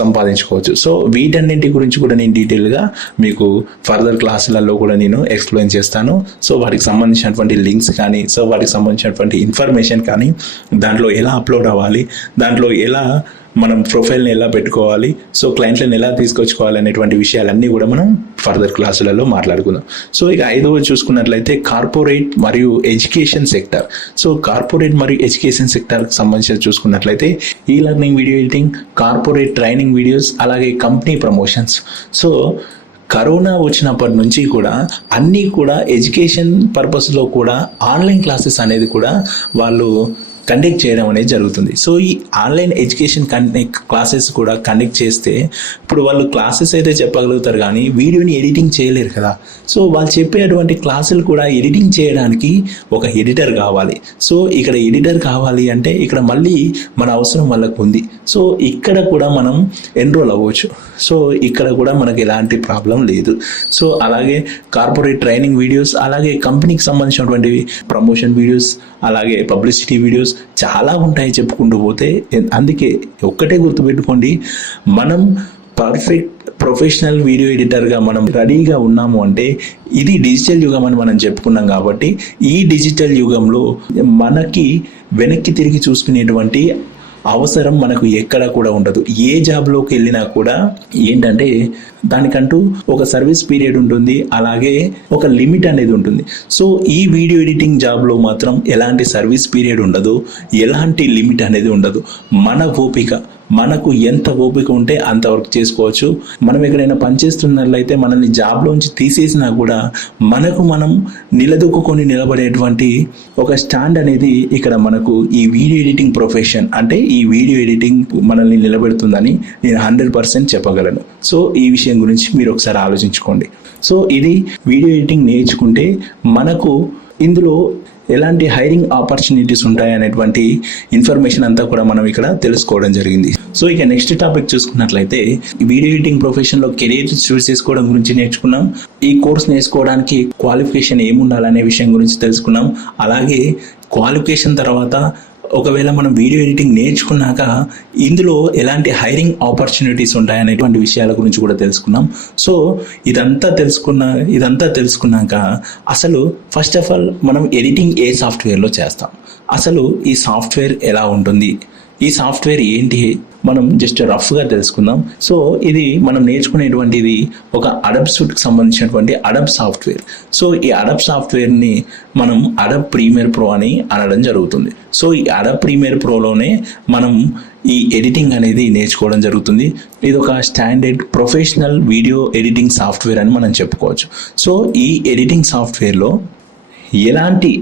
సంపాదించుకోవచ్చు. సో వీటన్నింటి గురించి కూడా నేను డీటెయిల్గా మీకు ఫర్దర్ క్లాసులలో కూడా నేను ఎక్స్ప్లెయిన్ చేస్తాను. సో వాటికి సంబంధించినటువంటి లింక్స్ కానీ, సో వాటికి సంబంధించినటువంటి ఇన్ఫర్మేషన్ కానీ, దాంట్లో ఎలా అప్లోడ్ అవ్వాలి, దాంట్లో ఎలా మనం ప్రొఫైల్ని ఎలా పెట్టుకోవాలి, సో క్లయింట్లను ఎలా తీసుకొచ్చుకోవాలి అనేటువంటి విషయాలన్నీ కూడా మనం ఫర్దర్ క్లాసులలో మాట్లాడుకుందాం. సో ఇక 5వ చూసుకున్నట్లయితే కార్పొరేట్ మరియు ఎడ్యుకేషన్ సెక్టర్. సో కార్పొరేట్ మరియు ఎడ్యుకేషన్ సెక్టర్కి సంబంధించి చూసుకున్నట్లయితే ఈ learning, video editing, corporate training videos, అలాగే కంపెనీ ప్రమోషన్స్. సో కరోనా వచ్చినప్పటి నుంచి కూడా అన్నీ కూడా ఎడ్యుకేషన్ పర్పస్లో కూడా ఆన్లైన్ క్లాసెస్ అనేది కూడా వాళ్ళు కండక్ట్ చేయడం అనేది జరుగుతుంది. సో ఈ ఆన్లైన్ ఎడ్యుకేషన్ క్లాసెస్ కూడా కండక్ట్ చేస్తే ఇప్పుడు వాళ్ళు క్లాసెస్ అయితే చెప్పగలుగుతారు, కానీ వీడియోని ఎడిటింగ్ చేయలేరు కదా. సో వాళ్ళు చెప్పేటువంటి క్లాసులు కూడా ఎడిటింగ్ చేయడానికి ఒక ఎడిటర్ కావాలి. సో ఇక్కడ ఎడిటర్ కావాలి అంటే ఇక్కడ మళ్ళీ మన అవసరం వాళ్ళకు ఉంది. సో ఇక్కడ కూడా మనం ఎన్రోల్ అవ్వచ్చు. సో ఇక్కడ కూడా మనకు ఎలాంటి ప్రాబ్లం లేదు. సో అలాగే కార్పొరేట్ ట్రైనింగ్ వీడియోస్, అలాగే కంపెనీకి సంబంధించినటువంటి ప్రమోషన్ వీడియోస్, అలాగే పబ్లిసిటీ వీడియోస్ చాలా ఉంటాయి చెప్పుకుంటూ పోతే. అందుకే ఒక్కటే గుర్తుపెట్టుకోండి, మనం పర్ఫెక్ట్ ప్రొఫెషనల్ వీడియో ఎడిటర్గా మనం రెడీగా ఉన్నాము అంటే ఇది డిజిటల్ యుగం అని మనం చెప్పుకున్నాం. కాబట్టి ఈ డిజిటల్ యుగంలో మనకి వెనక్కి తిరిగి చూసుకునేటువంటి అవసరం మనకు ఎక్కడ కూడా ఉండదు. ఏ జాబ్లోకి వెళ్ళినా కూడా ఏంటంటే దానికంటూ ఒక సర్వీస్ పీరియడ్ ఉంటుంది, అలాగే ఒక లిమిట్ అనేది ఉంటుంది. సో ఈ వీడియో ఎడిటింగ్ జాబ్లో మాత్రం ఎలాంటి సర్వీస్ పీరియడ్ ఉండదు, ఎలాంటి లిమిట్ అనేది ఉండదు. మన ఓపిక, మనకు ఎంత ఓపిక ఉంటే అంత వర్క్ చేసుకోవచ్చు. మనం ఎక్కడైనా పనిచేస్తున్నట్లయితే మనల్ని జాబ్లోంచి తీసేసినా కూడా మనకు మనం నిలదొక్కుని నిలబడేటువంటి ఒక స్టాండ్ అనేది ఇక్కడ మనకు ఈ వీడియో ఎడిటింగ్ ప్రొఫెషన్, అంటే ఈ వీడియో ఎడిటింగ్ మనల్ని నిలబెడుతుందని నేను 100% చెప్పగలను. సో ఈ విషయం గురించి మీరు ఒకసారి ఆలోచించుకోండి. సో ఇది వీడియో ఎడిటింగ్ నేర్చుకుంటే మనకు ఇందులో ఎలాంటి హైరింగ్ ఆపర్చునిటీస్ ఉంటాయి అనేటువంటి ఇన్ఫర్మేషన్ అంతా కూడా మనం ఇక్కడ తెలుసుకోవడం జరిగింది. సో ఇక నెక్స్ట్ టాపిక్ చూసుకున్నట్లయితే వీడియో ఎడిటింగ్ ప్రొఫెషన్లో కెరీర్ చూస్ చేసుకోవడం గురించి నేర్చుకున్నాం. ఈ కోర్స్ నేర్చుకోవడానికి క్వాలిఫికేషన్ ఏముండాలనే విషయం గురించి తెలుసుకున్నాం. అలాగే క్వాలిఫికేషన్ తర్వాత ఒకవేళ మనం వీడియో ఎడిటింగ్ నేర్చుకున్నాక ఇందులో ఎలాంటి హైరింగ్ ఆపర్చునిటీస్ ఉంటాయనేటువంటి విషయాల గురించి కూడా తెలుసుకున్నాం. సో ఇదంతా తెలుసుకున్నాక అసలు ఫస్ట్ ఆఫ్ ఆల్ మనం ఎడిటింగ్ ఏ సాఫ్ట్వేర్లో చేస్తాం, అసలు ఈ సాఫ్ట్వేర్ ఎలా ఉంటుంది, ఈ సాఫ్ట్వేర్ ఏంటి మనం జస్ట్ రఫ్గా తెలుసుకుందాం. సో ఇది మనం నేర్చుకునేటువంటిది ఒక అడబ్ సూట్కి సంబంధించినటువంటి అడబ్ సాఫ్ట్వేర్. సో ఈ అడబ్ సాఫ్ట్వేర్ని మనం అడబ్ ప్రీమియర్ ప్రో అని అనడం జరుగుతుంది. సో ఈ అడబ్ ప్రీమియర్ ప్రోలోనే మనం ఈ ఎడిటింగ్ అనేది నేర్చుకోవడం జరుగుతుంది. ఇది ఒక standard professional video editing software అని మనం చెప్పుకోవచ్చు. సో ఈ ఎడిటింగ్ సాఫ్ట్వేర్లో ఎలాంటి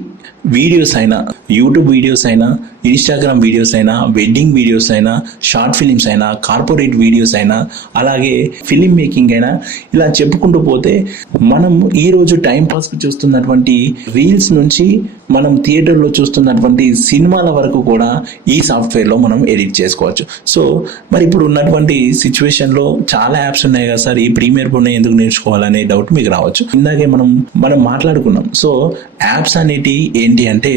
వీడియోస్ అయినా, యూట్యూబ్ వీడియోస్ అయినా, ఇన్స్టాగ్రామ్ వీడియోస్ అయినా, వెడ్డింగ్ వీడియోస్ అయినా, షార్ట్ ఫిలిమ్స్ అయినా, కార్పొరేట్ వీడియోస్ అయినా, అలాగే ఫిలిం మేకింగ్ అయినా, ఇలా చెప్పుకుంటూ పోతే మనం ఈరోజు టైంపాస్కి చూస్తున్నటువంటి రీల్స్ నుంచి మనం థియేటర్లో చూస్తున్నటువంటి సినిమాల వరకు కూడా ఈ సాఫ్ట్వేర్లో మనం ఎడిట్ చేసుకోవచ్చు. సో మరి ఇప్పుడు ఉన్నటువంటి సిచ్యువేషన్లో చాలా యాప్స్ ఉన్నాయి కదా సార్, ఈ ప్రీమియర్ ప్రోని ఎందుకు నేర్చుకోవాలనే డౌట్ మీకు రావచ్చు. ఇందాకే మనం మాట్లాడుకున్నాం. సో యాప్స్ అనేటి ఏంటి అంటే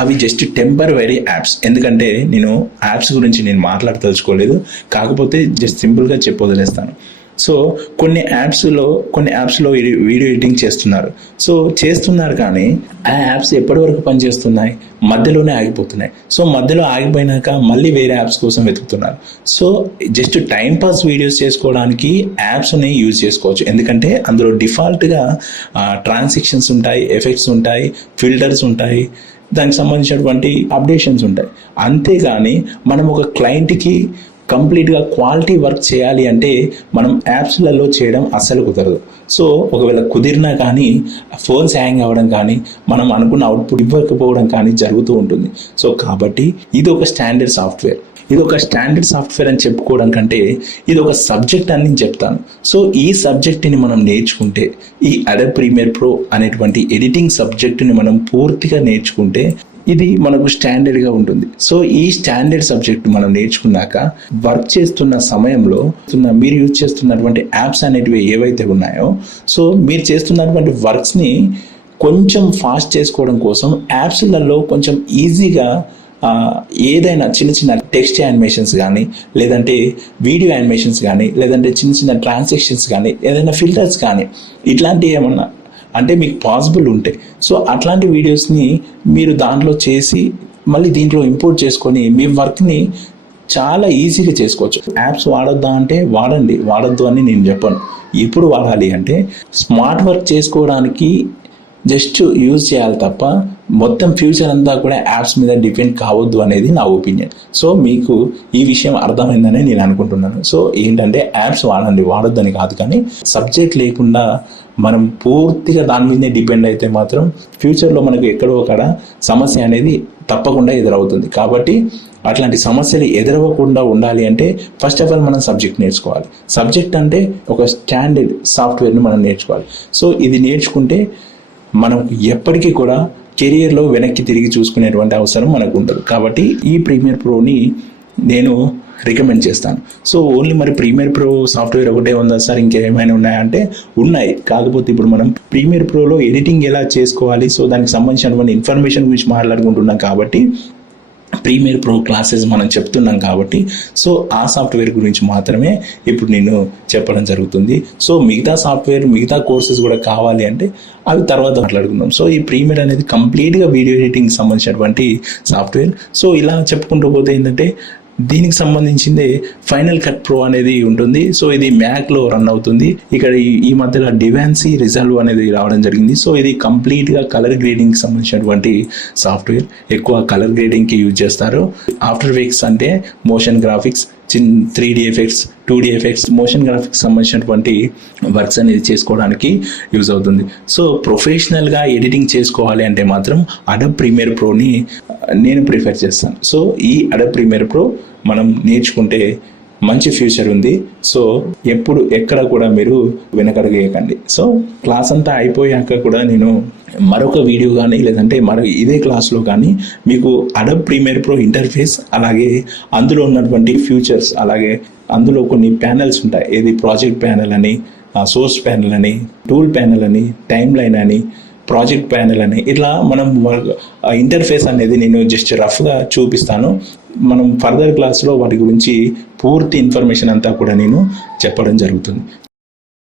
అవి జస్ట్ టెంపరరీ యాప్స్. ఎందుకంటే నేను యాప్స్ గురించి నేను మాట్లాడదలుచుకోలేదు, కాకపోతే జస్ట్ సింపుల్గా చెప్పొదిలేస్తాను. సో కొన్ని యాప్స్లో వీడియో ఎడిటింగ్ చేస్తున్నారు. సో చేస్తున్నారు కానీ ఆ యాప్స్ ఎప్పటి వరకు పనిచేస్తున్నాయి, మధ్యలోనే ఆగిపోతున్నాయి. సో మధ్యలో ఆగిపోయినాక మళ్ళీ వేరే యాప్స్ కోసం వెతుకుతున్నారు. సో జస్ట్ టైంపాస్ వీడియోస్ చేసుకోవడానికి యాప్స్ని యూజ్ చేసుకోవచ్చు. ఎందుకంటే అందులో డిఫాల్ట్గా ట్రాన్సాక్షన్స్ ఉంటాయి, ఎఫెక్ట్స్ ఉంటాయి, ఫిల్టర్స్ ఉంటాయి, దానికి సంబంధించినటువంటి అప్డేషన్స్ ఉంటాయి. అంతేగాని మనం ఒక క్లయింట్కి కంప్లీట్గా క్వాలిటీ వర్క్ చేయాలి అంటే మనం యాప్స్లలో చేయడం అస్సలు కుదరదు. సో ఒకవేళ కుదిరినా కానీ ఫోన్స్ హ్యాంగ్ అవ్వడం కానీ, మనం అనుకున్న అవుట్పుట్ ఇవ్వకపోవడం కానీ జరుగుతూ ఉంటుంది. సో కాబట్టి ఇది ఒక స్టాండర్డ్ సాఫ్ట్వేర్. ఇది ఒక స్టాండర్డ్ సాఫ్ట్వేర్ అని చెప్పుకోవడం కంటే ఇది ఒక సబ్జెక్ట్ అని నేను చెప్తాను. సో ఈ సబ్జెక్ట్ని మనం నేర్చుకుంటే, ఈ అడబ్ ప్రీమియర్ ప్రో అనేటువంటి ఎడిటింగ్ సబ్జెక్ట్ని మనం పూర్తిగా నేర్చుకుంటే ఇది మనకు స్టాండర్డ్గా ఉంటుంది. సో ఈ స్టాండర్డ్ సబ్జెక్ట్ మనం నేర్చుకున్నాక వర్క్ చేస్తున్న సమయంలో మీరు యూజ్ చేస్తున్నటువంటి యాప్స్ అనేటివి ఏవైతే ఉన్నాయో, సో మీరు చేస్తున్నటువంటి వర్క్స్ని కొంచెం ఫాస్ట్ చేసుకోవడం కోసం యాప్స్లలో కొంచెం ఈజీగా ఏదైనా చిన్న చిన్న టెక్స్ట్ యానిమేషన్స్ కానీ, లేదంటే వీడియో యానిమేషన్స్ కానీ, లేదంటే చిన్న చిన్న ట్రాన్సాక్షన్స్ కానీ, ఏదైనా ఫిల్టర్స్ కానీ, ఇట్లాంటివి ఏమన్నా అంటే మీకు పాసిబుల్ ఉంటాయి. సో అట్లాంటి వీడియోస్ని మీరు దాంట్లో చేసి మళ్ళీ దీంట్లో ఇంపోర్ట్ చేసుకొని మీ వర్క్ని చాలా ఈజీగా చేసుకోవచ్చు. యాప్స్ వాడొద్దా అంటే వాడండి, వాడొద్దు అని నేను చెప్పను. ఎప్పుడు వాడాలి అంటే స్మార్ట్ వర్క్ చేసుకోవడానికి జస్ట్ యూజ్ చేయాలి తప్ప మొత్తం ఫ్యూచర్ అంతా కూడా యాప్స్ మీద డిపెండ్ కావద్దు అనేది నా ఒపీనియన్. సో మీకు ఈ విషయం అర్థమైందని నేను అనుకుంటున్నాను. సో ఏంటంటే యాప్స్ వాడండి, వాడొద్దని కాదు, కానీ సబ్జెక్ట్ లేకుండా మనం పూర్తిగా దాని మీదనే డిపెండ్ అయితే మాత్రం ఫ్యూచర్లో మనకు ఎక్కడో అక్కడ సమస్య అనేది తప్పకుండా ఎదురవుతుంది. కాబట్టి అట్లాంటి సమస్యలు ఎదురవ్వకుండా ఉండాలి అంటే ఫస్ట్ ఆఫ్ ఆల్ మనం సబ్జెక్ట్ నేర్చుకోవాలి. సబ్జెక్ట్ అంటే ఒక స్టాండర్డ్ సాఫ్ట్వేర్ని మనం నేర్చుకోవాలి. సో ఇది నేర్చుకుంటే మనం ఎప్పటికీ కూడా కెరియర్లో వెనక్కి తిరిగి చూసుకునేటువంటి అవసరం మనకు ఉండదు. కాబట్టి ఈ ప్రీమియర్ ప్రోని నేను రికమెండ్ చేస్తాను. సో ఓన్లీ మరి ప్రీమియర్ ప్రో సాఫ్ట్వేర్ ఒకటే ఉందా సార్, ఇంకేమైనా ఉన్నాయంటే ఉన్నాయి. కాకపోతే ఇప్పుడు మనం ప్రీమియర్ ప్రోలో ఎడిటింగ్ ఎలా చేసుకోవాలి, సో దానికి సంబంధించినటువంటి ఇన్ఫర్మేషన్ గురించి మాట్లాడుకుంటున్నాం. కాబట్టి ప్రీమియర్ ప్రో క్లాసెస్ మనం చెప్తున్నాం కాబట్టి సో ఆ సాఫ్ట్వేర్ గురించి మాత్రమే ఇప్పుడు నేను చెప్పడం జరుగుతుంది. సో మిగతా కోర్సెస్ కూడా కావాలి అంటే అవి తర్వాత మాట్లాడుకుందాం. సో ఈ ప్రీమియర్ అనేది కంప్లీట్గా వీడియో ఎడిటింగ్ సంబంధించినటువంటి సాఫ్ట్వేర్. సో ఇలా చెప్పుకుంటూ పోతే ఏంటంటే దీనికి సంబంధించిందే ఫైనల్ కట్ ప్రో అనేది ఉంటుంది. సో ఇది మ్యాక్లో రన్ అవుతుంది. ఇక్కడ ఈ మధ్యలో డివాన్సీ రిజల్వ్ అనేది రావడం జరిగింది. సో ఇది కంప్లీట్గా కలర్ గ్రేడింగ్కి సంబంధించినటువంటి సాఫ్ట్వేర్. ఎక్కువ కలర్ గ్రేడింగ్కి యూజ్ చేస్తారు. ఆఫ్టర్ ఎఫెక్ట్స్ అంటే motion graphics, 3D effects, 2D effects, motion graphics సంబంధించినటువంటి వర్క్స్ అనేది చేసుకోవడానికి యూజ్ అవుతుంది. సో ప్రొఫెషనల్గా ఎడిటింగ్ చేసుకోవాలి అంటే మాత్రం అడబ్ ప్రీమియర్ ప్రోని నేను ప్రిఫర్ చేస్తాను. సో ఈ అడబ్ ప్రీమియర్ ప్రో మనం నేర్చుకుంటే మంచి ఫ్యూచర్ ఉంది. సో ఎక్కడ కూడా మీరు వెనకడుగేయకండి. సో క్లాస్ అంతా అయిపోయాక కూడా నేను మరొక వీడియో కానీ లేదంటే ఇదే క్లాస్లో కానీ మీకు అడబ్ ప్రీమియర్ ప్రో ఇంటర్ఫేస్, అలాగే అందులో ఉన్నటువంటి ఫ్యూచర్స్, అలాగే అందులో కొన్ని ప్యానెల్స్ ఉంటాయి. ఏది ప్రాజెక్ట్ ప్యానెల్ అని, సోర్స్ ప్యానెల్ అని, టూల్ ప్యానెల్ అని, టైమ్ లైన్ అని, ప్రాజెక్ట్ ప్యానెల్ అని, ఇట్లా మనం ఇంటర్ఫేస్ అనేది నేను జస్ట్ రఫ్గా చూపిస్తాను. మనం ఫర్దర్ క్లాస్లో వాటి గురించి పూర్తి ఇన్ఫర్మేషన్ అంతా కూడా నేను చెప్పడం జరుగుతుంది.